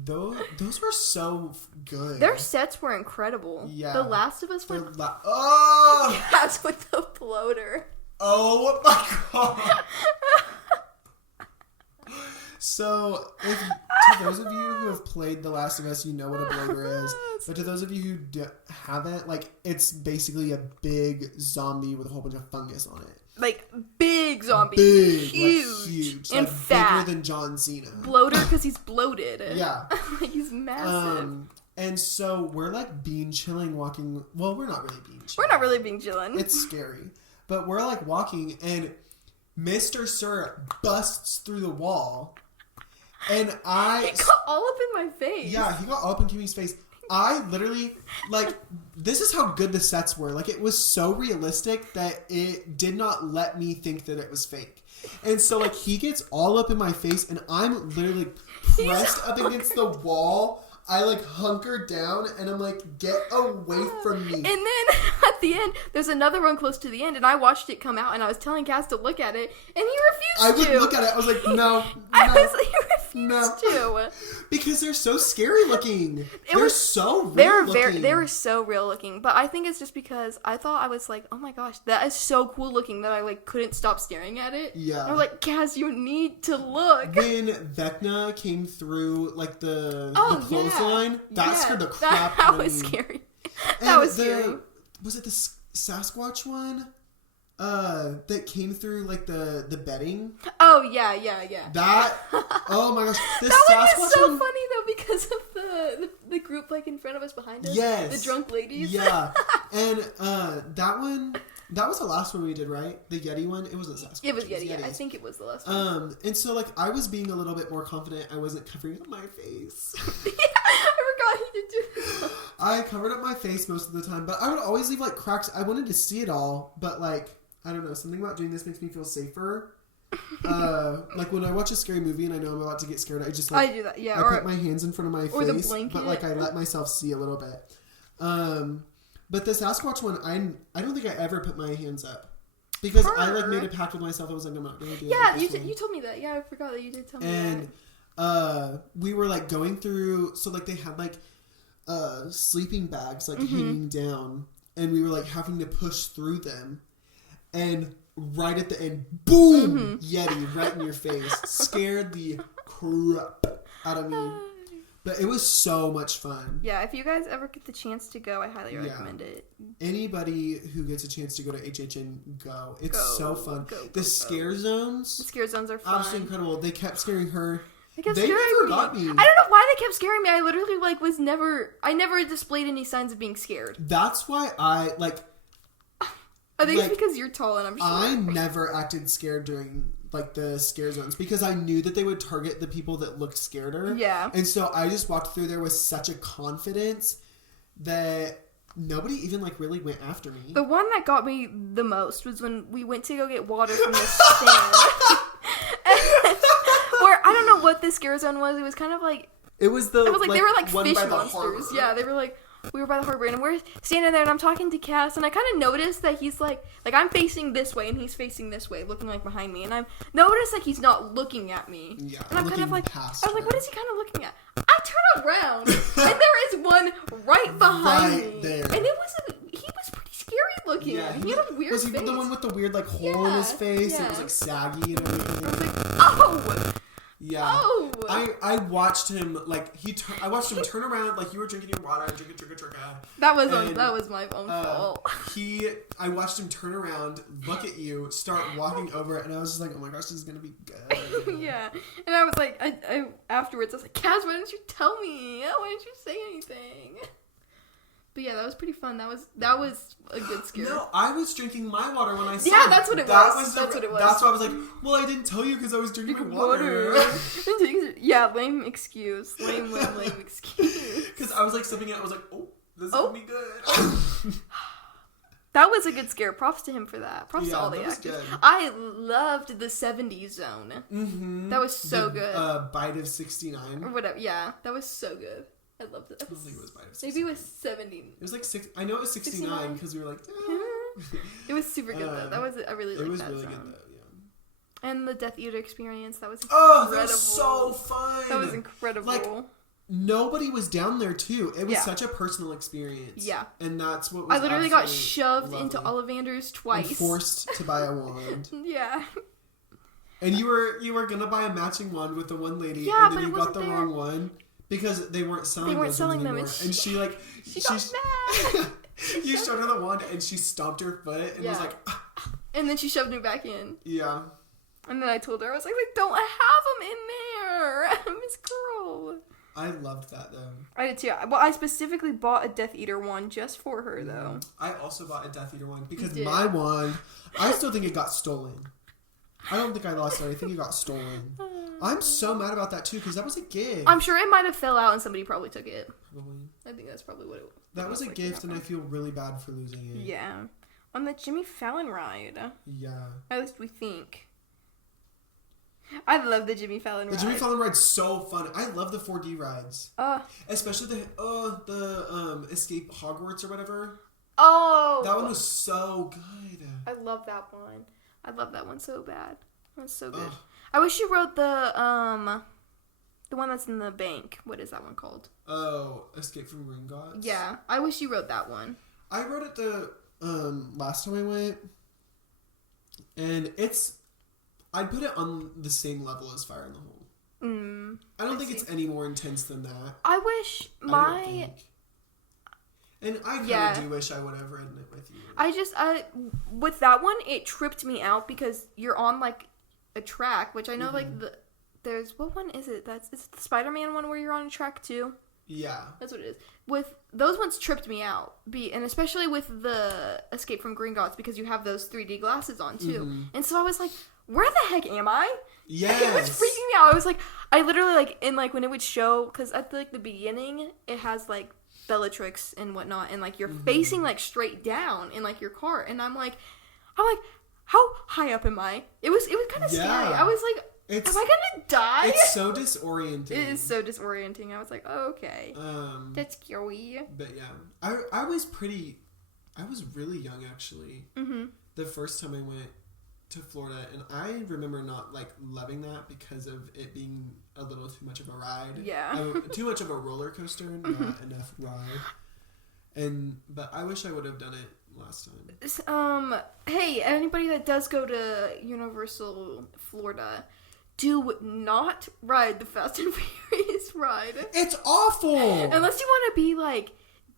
Those were so good. Their sets were incredible. Yeah. The Last of Us one. Oh! That's with the bloater. Oh my god. So, to those of you who have played The Last of Us, you know what a bloater is. But to those of you who haven't, like, it's basically a big zombie with a whole bunch of fungus on it. Like, big zombie. Big. Huge. Like, huge. And like, fat. bigger than John Cena. Bloater because he's bloated. Yeah. Like, he's massive. And so we're, like, being chilling, walking. Well, we're not really being chilling. We're not really being chilling. It's scary. But we're, like, walking, and Mr. Sir busts through the wall. And He got all up in my face. Yeah, he got all up in Kimmy's face. I literally, like, this is how good the sets were. Like, it was so realistic that it did not let me think that it was fake. And so, like, he gets all up in my face, and I'm literally pressed up against the wall. I, like, hunker down, and I'm like, get away from me. And then, at the end, there's another one close to the end, and I watched it come out, and I was telling Cass to look at it, and he refused I to. would look at it. I was like, no. He refused to. Because they're so scary looking. They're so real looking. They were so real looking. But I think it's just because I thought I was like, oh my gosh, that is so cool looking that I like couldn't stop staring at it. Yeah. I was like, Cass, you need to look. When Vecna came through like the clothesline, that scared the crap out of me. That was scary. That was scary. Was it the Sasquatch one? That came through like the bedding. Oh yeah. That. Oh my gosh, the that Sasquatch one was so one, funny though because of the group like in front of us, behind us. Yes. The drunk ladies. Yeah, and that one. That was the last one we did, right? The Yeti one. It wasn't Sasquatch. It was Yeti. Yeah, I think it was the last one. And so like I was being a little bit more confident. I wasn't covering up my face. Yeah, I forgot he did do that. I covered up my face most of the time, but I would always leave like cracks. I wanted to see it all, but like I don't know, something about doing this makes me feel safer. Like when I watch a scary movie and I know I'm about to get scared, I just like I do that. Yeah, I put my hands in front of my or face, the blanket. but like I let myself see a little bit. But the Sasquatch one, I don't think I ever put my hands up because I like made a pact with myself. I was like, I'm not going to do it. Yeah, you told me that. Yeah, I forgot that you did tell me that. And we were like going through, so like they had like sleeping bags like hanging down, and we were like having to push through them, and right at the end, boom, Yeti right in your face, scared the crap out of me. But it was so much fun. Yeah, if you guys ever get the chance to go, I highly recommend it. Anybody who gets a chance to go to HHN, go. It's so fun. The scare zones. The scare zones are fun. Absolutely incredible. They kept scaring her. They never got me. I don't know why they kept scaring me. I literally like I never displayed any signs of being scared. That's why I like. I think it's because you're tall and I'm short. I never acted scared during like the scare zones because I knew that they would target the people that looked scareder. Yeah. And so I just walked through there with such a confidence that nobody even like really went after me. The one that got me the most was when we went to go get water from the stand. Where I don't know what the scare zone was. It was kind of like it was like they were like fish monsters. Harbor. Yeah, they were like we were by the harbor and we're standing there and I'm talking to Cass and I kind of noticed that he's like I'm facing this way and he's facing this way, looking like behind me, and I noticed like he's not looking at me. Yeah, and I'm kind of like I was like, what is he kind of looking at? I turn around and there is one right behind me, there. and he was pretty scary looking. Yeah, he had a weird face. Was he the one with the weird like hole in his face? Yeah. It was like saggy and everything. I was like, oh. Yeah. Oh. I watched him like I watched him turn around like you were drinking your water, drink. That was my own fault. I watched him turn around, look at you, start walking over, and I was just like, oh my gosh, this is gonna be good. Yeah, and I was like, I afterwards I was like, Kaz, why didn't you tell me? Why didn't you say anything? But yeah, that was pretty fun. That was a good scare. No, I was drinking my water when I saw Yeah, that's what it was. That's what it was. That's why I was like, well, I didn't tell you because I was drinking water. Yeah, lame excuse. Lame excuse. Because I was like sipping it, I was like, oh, this is gonna be good. That was a good scare. Props to him for that. Props to all the actors. Good. I loved the 70s zone. Mm-hmm. That was so good. Bite of 69. Or whatever. Yeah, that was so good. I loved it. I don't think it was Bite of 69. Maybe it was 70. It was like I know it was 69 because we were like, It was super good though. That was I really liked that. It was really good though. Yeah. And the Death Eater experience. That was incredible. Oh, that was so fun. That was incredible. Like, nobody was down there too. It was such a personal experience. Yeah. And that's what was I literally got shoved into Ollivander's twice. And forced to buy a wand. Yeah. And you were gonna buy a matching wand with the one lady, and then you got the wrong one because they weren't selling them anymore. And she got mad. You showed her the wand and she stomped her foot and was like and then she shoved me back in. Yeah. And then I told her, I was like, they don't have them in there. Miss Girl. I loved that though. I did too. Well, I specifically bought a Death Eater wand just for her though. I also bought a Death Eater wand because my wand, I still think it got stolen. I don't think I lost it. I think it got stolen. I'm so mad about that too because that was a gig. I'm sure it might have fell out and somebody probably took it. probably. I think that's probably what it was. That was a gift, and I feel really bad for losing it. Yeah. On the Jimmy Fallon ride. Yeah. At least we think. I love the Jimmy Fallon ride. The Jimmy Fallon ride's so fun. I love the 4D rides. Especially the Escape Hogwarts or whatever. Oh! That one was so good. I love that one. I love that one so bad. That was so good. Ugh. I wish you wrote the one that's in the bank. What is that one called? Oh, Escape from Gringotts? Yeah. I wish you wrote that one. I wrote it the last time I went, and I'd put it on the same level as Fire in the Hole. I don't think it's any more intense than that. I wish And I kind of do wish I would have ridden it with you. With that one, it tripped me out because you're on, like, a track, which I know, like, what one is it? It's the Spider-Man one where you're on a track, too? Yeah. That's what it is. With those ones tripped me out. And especially with the Escape from Gringotts because you have those 3D glasses on, too. And so I was like, where the heck am I? Yes. It was freaking me out. I was like, I literally, like, when it would show, because at, like, the beginning, it has, like, Bellatrix and whatnot, and, like, you're facing, like, straight down in, like, your car, and I'm like, how high up am I? It was kind of scary. I was like, am I gonna die? It's so disorienting. It is so disorienting. I was like, oh, okay. That's scary. But yeah, I was really young, actually. The first time I went to Florida, and I remember not, like, loving that because of it being a little too much of a ride. Yeah. Too much of a roller coaster, not enough ride. But I wish I would have done it last time. Hey, anybody that does go to Universal Florida, do not ride the Fast and Furious ride. It's awful! Unless you want to be, like,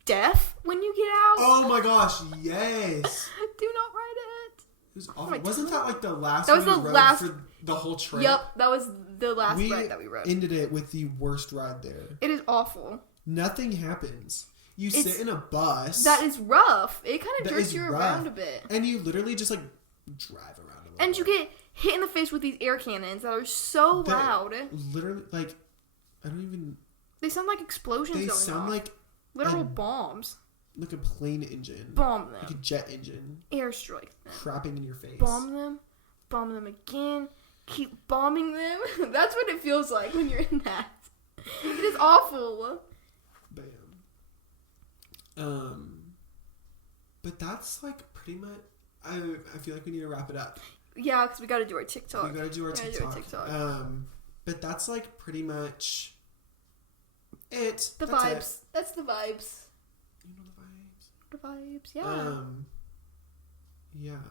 deaf when you get out. Oh my gosh, yes! Do not ride it. It was awful. Wasn't that like the last that was one the we rode last for the whole trip? Yep, that was the last ride that we rode. We ended it with the worst ride there. It is awful. Nothing happens. You sit in a bus. That is rough. It kind of jerks you around a bit. And you literally just, like, drive around a little And you get hit in the face with these air cannons that are so loud. Literally, like, I don't even... They sound like explosions going off. They sound like... literal bombs. Like a plane engine. Bomb them. Like a jet engine. Airstrike them. Crapping in your face. Bomb them. Bomb them again. Keep bombing them. That's what it feels like when you're in that. It is awful. Bam. But that's, like, pretty much... I feel like we need to wrap it up. Yeah, because we got to do our TikTok. We got to do our TikTok. But that's, like, pretty much it. The that's vibes. It. That's the vibes. You know the vibes. The vibes, yeah. Yeah.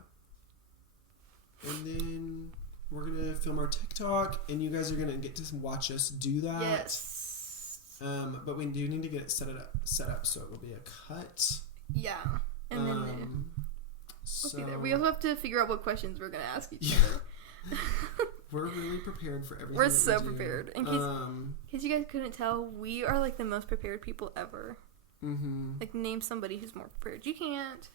And then we're gonna film our TikTok, and you guys are gonna get to watch us do that. Yes. But we do need to get it set up so it will be a cut. Yeah. And then so we'll be there. We also have to figure out what questions we're gonna ask each other. We're really prepared for everything. We're so prepared. In case you guys couldn't tell, we are like the most prepared people ever. Mm-hmm. Like, name somebody who's more prepared. You can't.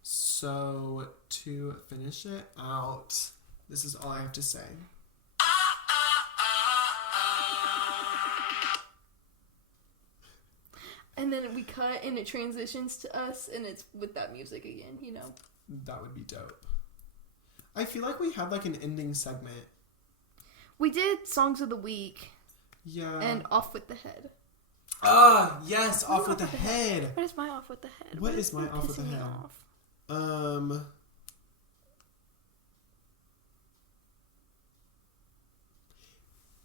So, to finish it out, this is all I have to say. And then we cut and it transitions to us and it's with that music again, you know. That would be dope. I feel like we had like an ending segment. We did Songs of the Week. Yeah. And Off with the Head. Yes, Off with the Head. What is my Off with the Head? What is my Off with the Head?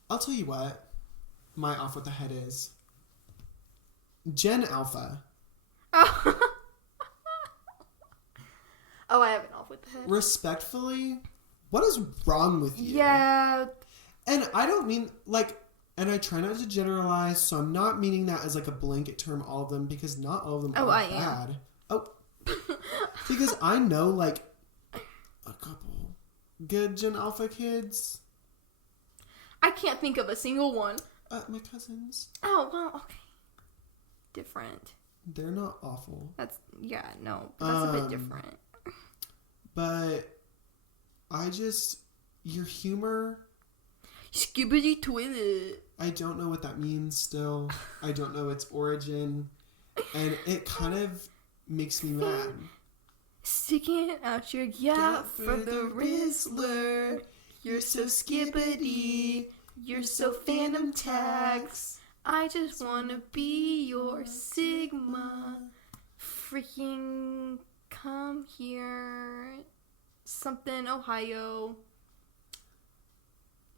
I'll tell you what my Off with the Head is. Gen Alpha. Oh, I have an Off with the Head. Respectfully, what is wrong with you? Yeah. And I don't mean, like, and I try not to generalize, so I'm not meaning that as, like, a blanket term, all of them, because not all of them are bad. Am. Oh. Because I know, like, a couple good Gen Alpha kids. I can't think of a single one. My cousins. Oh, well, okay. Different. They're not awful. That's a bit different. But I just, your humor Skibbity toilet. I don't know what that means still. I don't know its origin. And it kind of makes me mad. Sticking out your yacht for the Rizzler. You're so skibbity. You're so Phantom Tax. I just wanna be your Sigma. Freaking come here. Something, Ohio.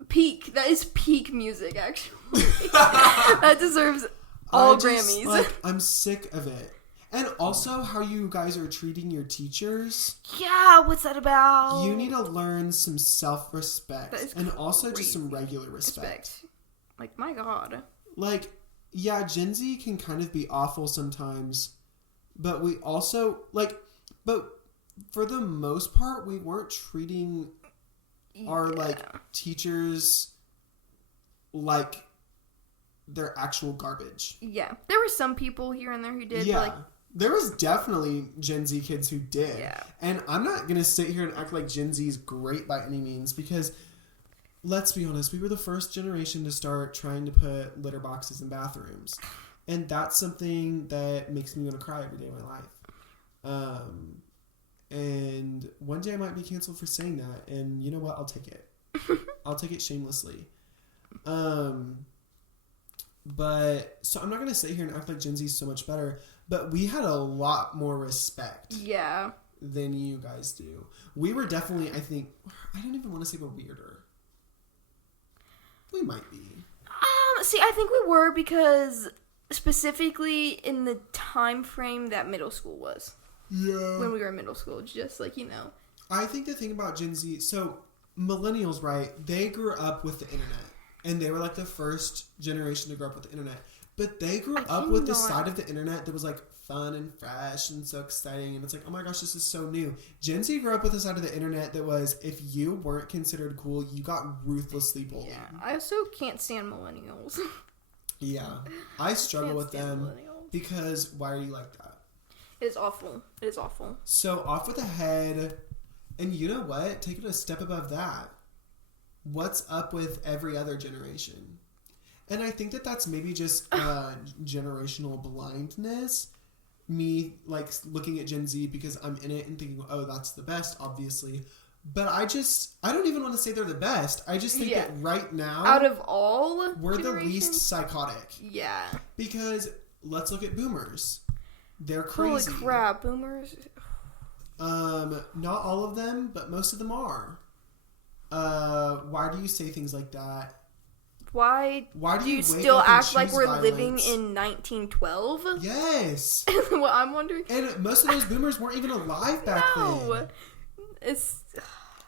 Peak. That is peak music, actually. That deserves all Grammys. Like, I'm sick of it. And also how you guys are treating your teachers. Yeah, what's that about? You need to learn some self-respect. And also just some regular respect. Like, my God. Like, yeah, Gen Z can kind of be awful sometimes. But we also, like, but for the most part, we weren't treating our, like, teachers like they're actual garbage. Yeah. There were some people here and there who did. Yeah. But, like, there was definitely Gen Z kids who did. Yeah. And I'm not going to sit here and act like Gen Z is great by any means because, let's be honest, we were the first generation to start trying to put litter boxes in bathrooms. And that's something that makes me want to cry every day of my life. And one day I might be canceled for saying that. And you know what? I'll take it. I'll take it shamelessly. But, so I'm not going to sit here and act like Gen Z is so much better. But we had a lot more respect. Yeah. Than you guys do. We were definitely, I think, I don't even want to say we're weirder. We might be. See, I think we were because specifically in the time frame that middle school was. Yeah. When we were in middle school, just like, I think the thing about Gen Z, so millennials, right? They grew up with the internet. And they were like the first generation to grow up with the internet. But they grew up with the side of the internet that was like fun and fresh and so exciting. And it's like, oh my gosh, this is so new. Gen Z grew up with the side of the internet that was, if you weren't considered cool, you got ruthlessly bullied. Yeah. I also can't stand millennials. Yeah. I struggle with them because why are you like that? It is awful. It is awful. So off with the head. And you know what? Take it a step above that. What's up with every other generation? And I think that that's maybe just generational blindness. Me, like, looking at Gen Z because I'm in it and thinking, oh, that's the best, obviously. But I don't even want to say they're the best. I just think that right now, out of all we're the least psychotic. Yeah. Because let's look at boomers. They're crazy. Holy crap, boomers. Not all of them, but most of them are. Why do you say things like that? Why do you still act like we're living in 1912? Yes. Well, I'm wondering. And most of those boomers weren't even alive back then. It's.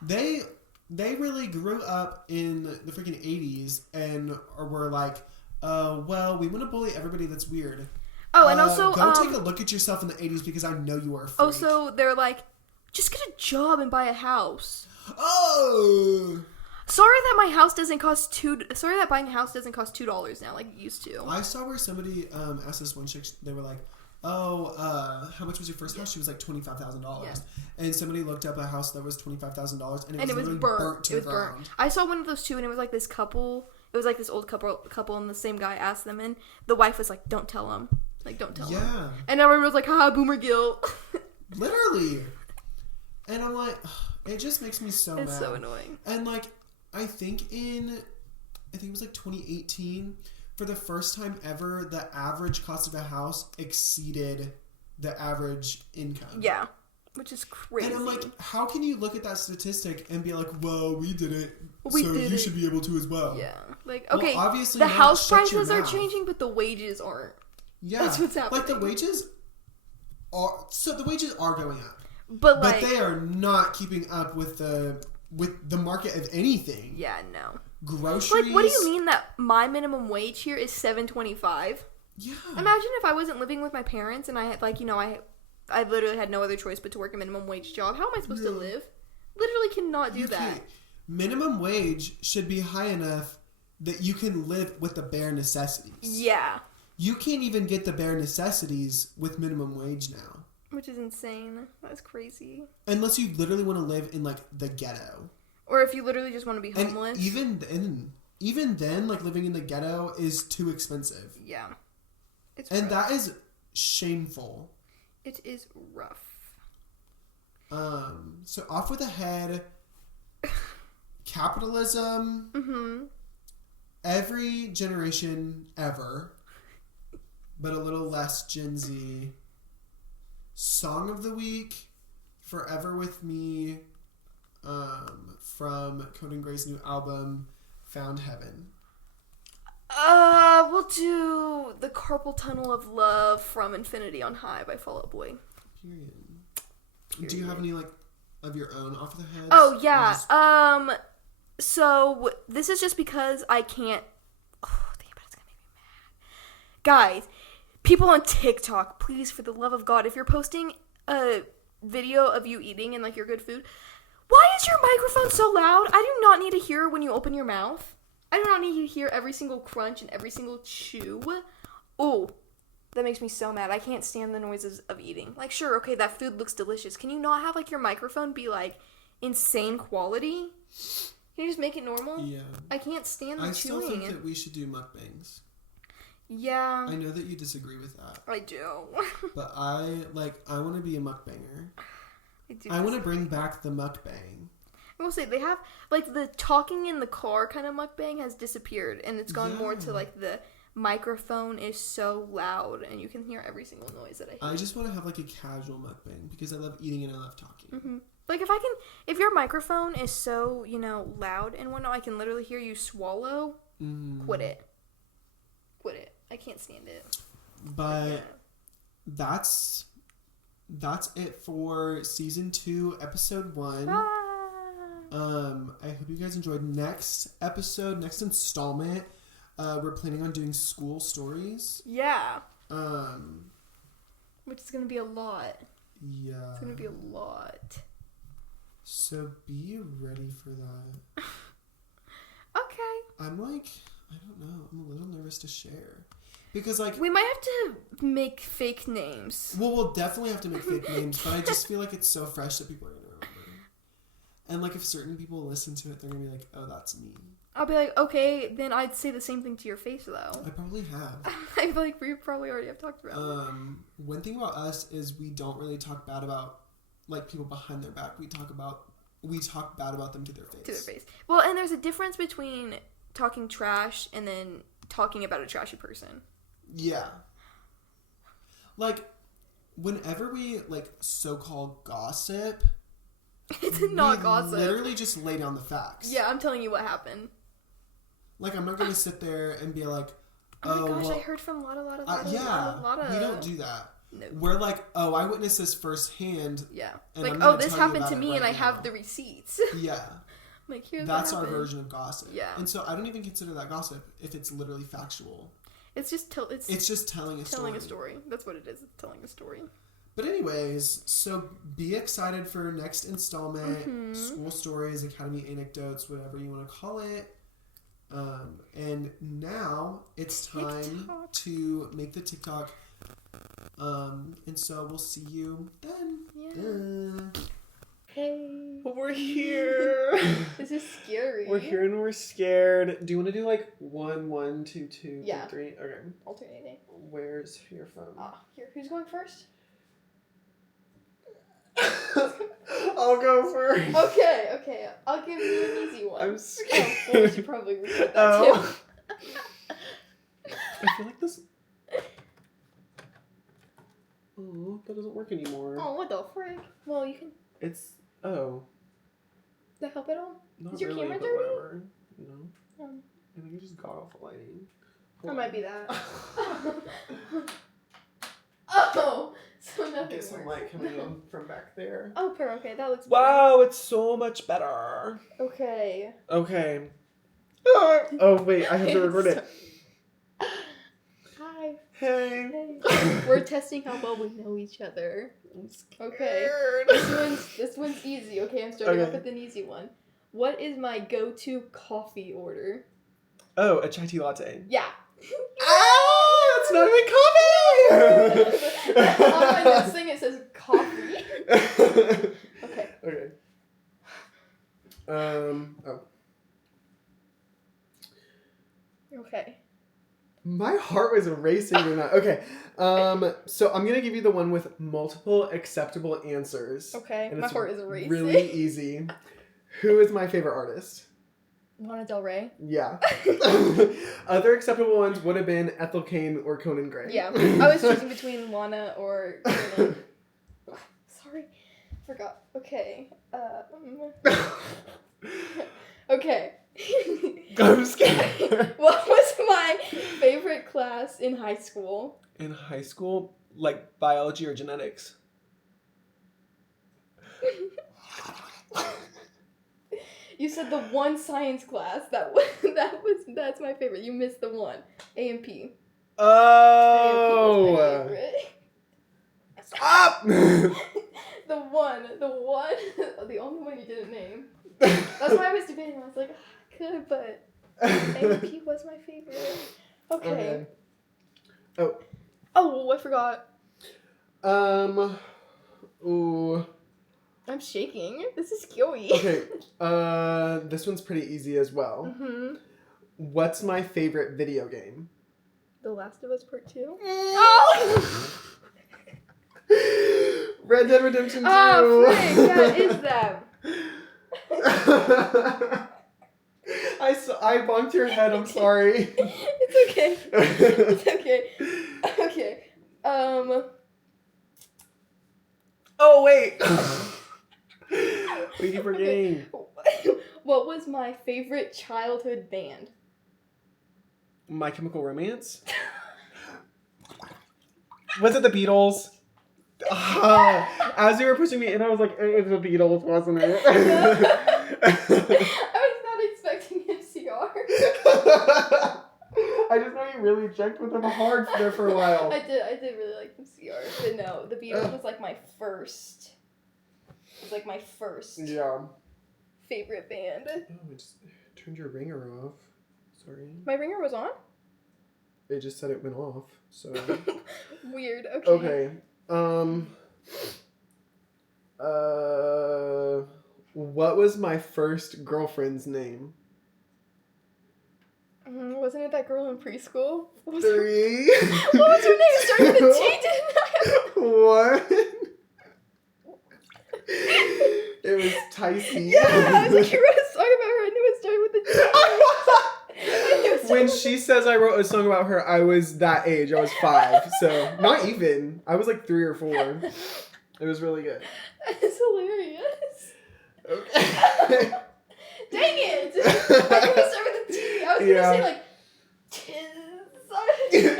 They really grew up in the freaking 80s and were like, well, we want to bully everybody that's weird. Oh, and also go take a look at yourself in the 80s because I know you are a freak. Also, they're like, just get a job and buy a house. Oh. Sorry that my house doesn't cost Sorry that buying a house doesn't cost $2 now like it used to. I saw where somebody asked this one chick. They were like, "Oh, how much was your first house?" She was like $25,000. Yeah. And somebody looked up a house that was $25,000, and it was burnt to the ground. I saw one of those too, and it was like this couple. It was like this old couple, and the same guy asked them, and the wife was like, "Don't tell him, don't tell him." Yeah. And everyone was like, "Haha, boomer guilt." Literally. And I'm like, it just makes me so mad. It's so annoying. And like, I think it was like 2018, for the first time ever, the average cost of a house exceeded the average income. Yeah, which is crazy. And I'm like, how can you look at that statistic and be like, well, we did it, so you should be able to as well. Yeah. Like, okay, well, obviously the house prices are changing, but the wages aren't. Yeah. That's what's happening. Like, the wages are going up. But they are not keeping up with the market of anything. Yeah, no. Groceries. Like, what do you mean that my minimum wage here is $7.25? Yeah. Imagine if I wasn't living with my parents and I had, like, I literally had no other choice but to work a minimum wage job. How am I supposed to live? Literally cannot do that. Can't. Minimum wage should be high enough that you can live with the bare necessities. Yeah. You can't even get the bare necessities with minimum wage now. Which is insane. That's crazy. Unless you literally want to live in, like, the ghetto. Or if you literally just want to be homeless. And even then, even then, like, living in the ghetto is too expensive. Yeah. It's and rough. that is shameful. It is rough. So off with the head. Capitalism. Mm-hmm. Every generation ever, but a little less Gen Z. Song of the week, Forever With Me, from Conan Gray's new album, Found Heaven. We'll do The Carpal Tunnel of Love from Infinity on High by Fall Out Boy. Period. Do you have any, like, of your own off the head? Oh, yeah. So, this is just because I can't... Oh, think about it's gonna make me mad. Guys, people on TikTok, please, for the love of God, if you're posting a video of you eating and, like, your good food, why is your microphone so loud? I do not need to hear when you open your mouth. I do not need to hear every single crunch and every single chew. Oh, that makes me so mad. I can't stand the noises of eating. Like, sure, okay, that food looks delicious. Can you not have, like, your microphone be, like, insane quality? Can you just make it normal? Yeah. I can't stand the I still chewing. think that we should do mukbangs. Yeah. I know that you disagree with that. I do. But I want to be a mukbanger. I want to bring back the mukbang. I will say, they have, like, the talking in the car kind of mukbang has disappeared, and it's gone more to, like, the microphone is so loud, and you can hear every single noise that I hear. I just want to have, like, a casual mukbang, because I love eating and I love talking. Mm-hmm. Like, if your microphone is so, loud and whatnot, I can literally hear you swallow, quit it. Quit it. I can't stand it. But that's it for season 2, episode 1. I hope you guys enjoyed. Next installment, we're planning on doing school stories. Yeah. Which is gonna be a lot. Yeah. It's gonna be a lot. So be ready for that. Okay. I'm like, I don't know. I'm a little nervous to share. Because, like... We might have to make fake names. Well, we'll definitely have to make fake names, but I just feel like it's so fresh that people are going to remember. And, like, if certain people listen to it, they're going to be like, oh, that's me. I'll be like, okay, then I'd say the same thing to your face, though. I probably have. I feel like we probably already have talked about it. One thing about us is we don't really talk bad about, like, people behind their back. We talk bad about them to their face. To their face. Well, and there's a difference between talking trash and then talking about a trashy person. Yeah. Like, whenever we, like, so-called gossip... It's not gossip. We literally just lay down the facts. Yeah, I'm telling you what happened. Like, I'm not going to sit there and be like, oh my gosh, I heard from a lot of... we don't do that. No. We're like, oh, I witnessed this firsthand. Yeah. And like, oh, this happened to me and I have the receipts. Yeah. Like, here's That's what our happened. version of gossip. Yeah. And so I don't even consider that gossip if it's literally factual. It's just it's just telling a story. Telling a story. That's what it is. It's telling a story. But anyways, so be excited for next installment. School stories, academy anecdotes, whatever you want to call it. And now it's time to make the TikTok. And so we'll see you then. Yeah. Hey. We're here. This is scary. We're here and we're scared. Do you want to do like 1, 1, 2, 2, Yeah. 3? Okay. Alternating. Where's your phone? Here. Who's going first? I'll go first. Okay. I'll give you an easy one. I'm scared. Oh, well, we should probably record that too. I feel like this... Oh, that doesn't work anymore. Oh, what the frick? Well, you can... It's... Oh. Does that help at all? Not Is your really, camera but dirty? whatever. No. I think I just got off the lighting. It might be that. Oh! So nothing Get some light coming in from back there. Oh, okay. That looks Wow, it's so much better. better. Okay. Okay. Oh, wait, I have to record it. Hi. Hey. We're testing how well we know each other. I'm scared. Okay. This one's easy. Okay, I'm starting off with an easy one. What is my go-to coffee order? Oh, a chai tea latte. Yeah. Ah, it's not even coffee! On my next thing it says coffee. Okay. Okay. Oh. My heart was racing in that. Okay. So I'm gonna give you the one with multiple acceptable answers. Okay. And My it's heart is racing. really easy. Who is my favorite artist? Lana Del Rey. Yeah. Other acceptable ones would have been Ethel Cain or Conan Gray. Yeah. I was choosing between Lana or Conan. Sorry. Forgot. Okay. Okay. I'm scared. What was my favorite class in high school? In high school, like biology or genetics? You said the one science class that's my favorite. You missed the one. A&P. Oh. A&P was my favorite. Stop. The only one you didn't name. That's why I was debating. I was like, I could, but A&P was my favorite. Okay. Oh, I forgot. Ooh. I'm shaking. This is scary. Okay. This one's pretty easy as well. Mm-hmm. What's my favorite video game? The Last of Us Part 2? Oh! Red Dead Redemption 2. Oh, frick. Yeah, it is that. I bonked your head. I'm sorry. It's okay. It's okay. Okay. Oh, wait. We keep forgetting. Okay. What was my favorite childhood band? My Chemical Romance? Was it the Beatles? As you were pushing me in, I was like, it was the Beatles, wasn't it? I was not expecting MCR. I just know you really checked with them hard there for a while. I did really like MCR, but no, the Beatles was like my first. It was like my first favorite band. Oh, I just turned your ringer off. Sorry. My ringer was on? It just said it went off, so. Weird, okay. Okay. What was my first girlfriend's name? Wasn't it that girl in preschool? What was 3. What was her name? It started with a T, didn't I? 1. It was Tycee. Yeah, I was like, you wrote a song about her. I knew it started with a T. When she says I wrote a song about her, I was that age. I was 5. So, not even. I was like 3 or 4. It was really good. It's hilarious. Okay. Dang it! I knew it started with a T. I was going to say like,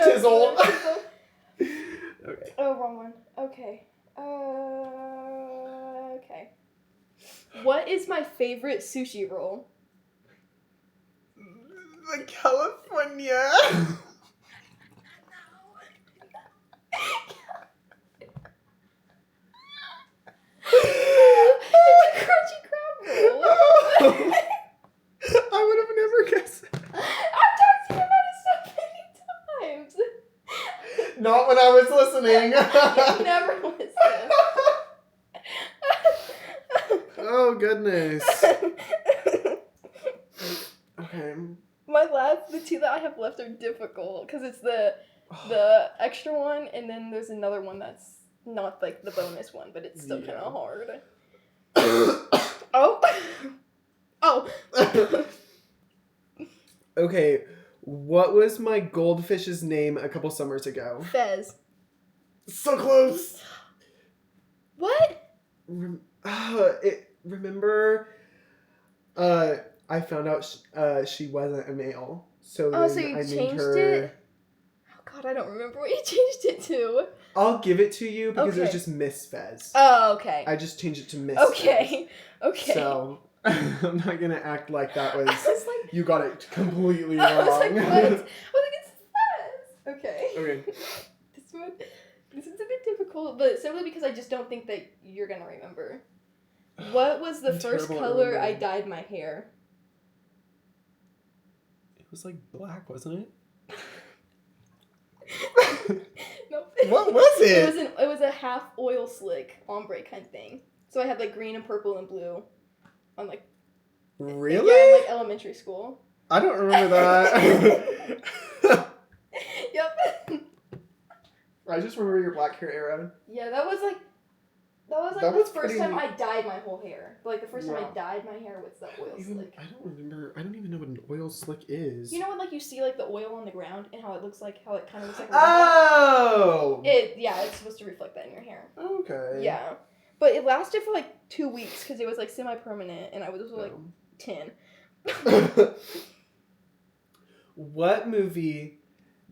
Tizzle. Okay. Oh, wrong one. Okay. Okay. What is my favorite sushi roll? The California. It's a crunchy crab roll. I would have never guessed that. I've talked to you about it so many times. Not when I was listening. You never listen. Oh, goodness. Okay. The two that I have left are difficult because it's the extra one, and then there's another one that's not like the bonus one, but it's still kind of hard. Oh. Okay. What was my goldfish's name a couple summers ago? Fez. So close. What? Remember, I found out she wasn't a male. So Oh, then so you I named changed her... it? Oh god, I don't remember what you changed it to. I'll give it to you because it was Okay. just Miss Fez. Oh, okay. I just changed it to Miss Okay. Fez. Okay. So, I'm not gonna act like that was... I was like... You got it completely wrong. I was like, what? I was like, it's Fez. Okay. Okay. This is a bit difficult, but simply because I just don't think that you're gonna remember. What was the I'm first terrible at color I remembering. dyed my hair? It was like black, wasn't it? Nope. What was it? It was a half oil slick ombre kind of thing. So I had like green and purple and blue on like Really? yeah, in like elementary school. I don't remember that. I just remember your black hair era. Yeah, that was like That the was first pretty- time I dyed my whole hair. But, like the first time Wow. I dyed my hair with the oil slick. I don't remember. I don't even know what an oil slick is. You know when like you see like the oil on the ground and how it looks like how it kind of looks like. Oh. It's supposed to reflect that in your hair. Okay. Yeah, but it lasted for like 2 weeks because it was like semi-permanent, and I was like 10. What movie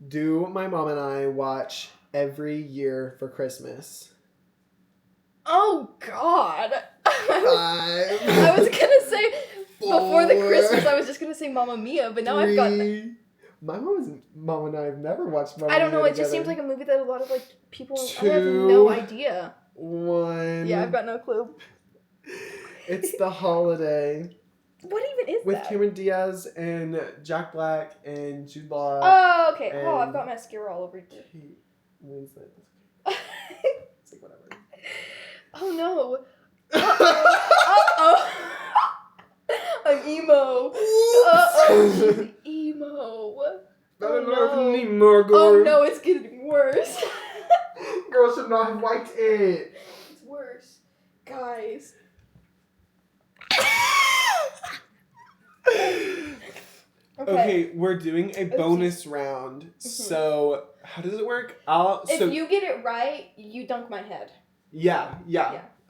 do my mom and I watch every year for Christmas? Oh God! Five. I was gonna say before the Four, Christmas, I was just gonna say Mamma Mia, but now I've got. Three. My mom and I have never watched Mamma I don't know. Mia It just seems together. like a movie that a lot of like people. I have Two. no idea. One. Yeah, I've got no clue. It's The Holiday What even is with that? Cameron Diaz and Jack Black and Jude Law. Oh, okay. Oh, I've and got mascara all over here. Kate Winslet. It's like whatever. Oh no. Uh-oh. I'm emo. Uh-oh. She's emo. Not Oh, enough no. anymore, girl. Oh no, it's getting worse. Girl should not have liked it. It's worse. Guys. Okay, we're doing a bonus round. So, how does it work? If you get it right, you dunk my head. Yeah.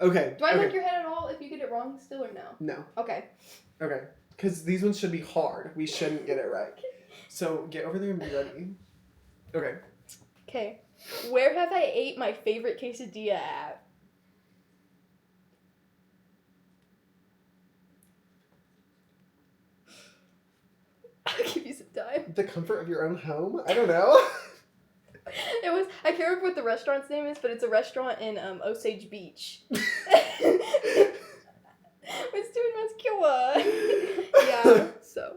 Okay. Do I okay. dunk your head at all if you get it wrong still or no? No. Okay. Okay. Because these ones should be hard. We shouldn't get it right. So, get over there and be ready. Okay. Okay. Where have I ate my favorite quesadilla at? I'll give you some time. The comfort of your own home? I don't know. It was, I can't remember what the restaurant's name is, but it's a restaurant in Osage Beach. It's doing mascara. Yeah, so.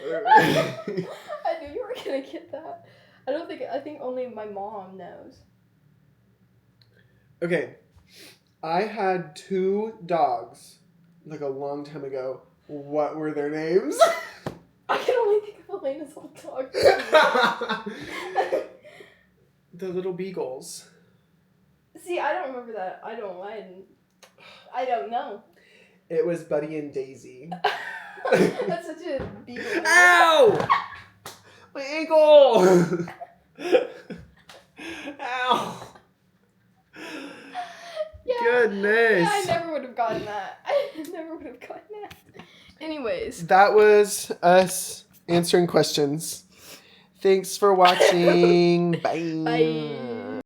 I knew you were gonna get that. I think only my mom knows. Okay. I had 2 dogs, like a long time ago. What were their names? I can only think of Elena's little dog. The little beagles. See, I don't remember that. I don't know. It was Buddy and Daisy. That's such a beagle name. Ow! My ankle! Ow! Yeah. Goodness. Yeah, I never would have gotten that. Anyways. That was us answering questions. Thanks for watching. Bye. Bye.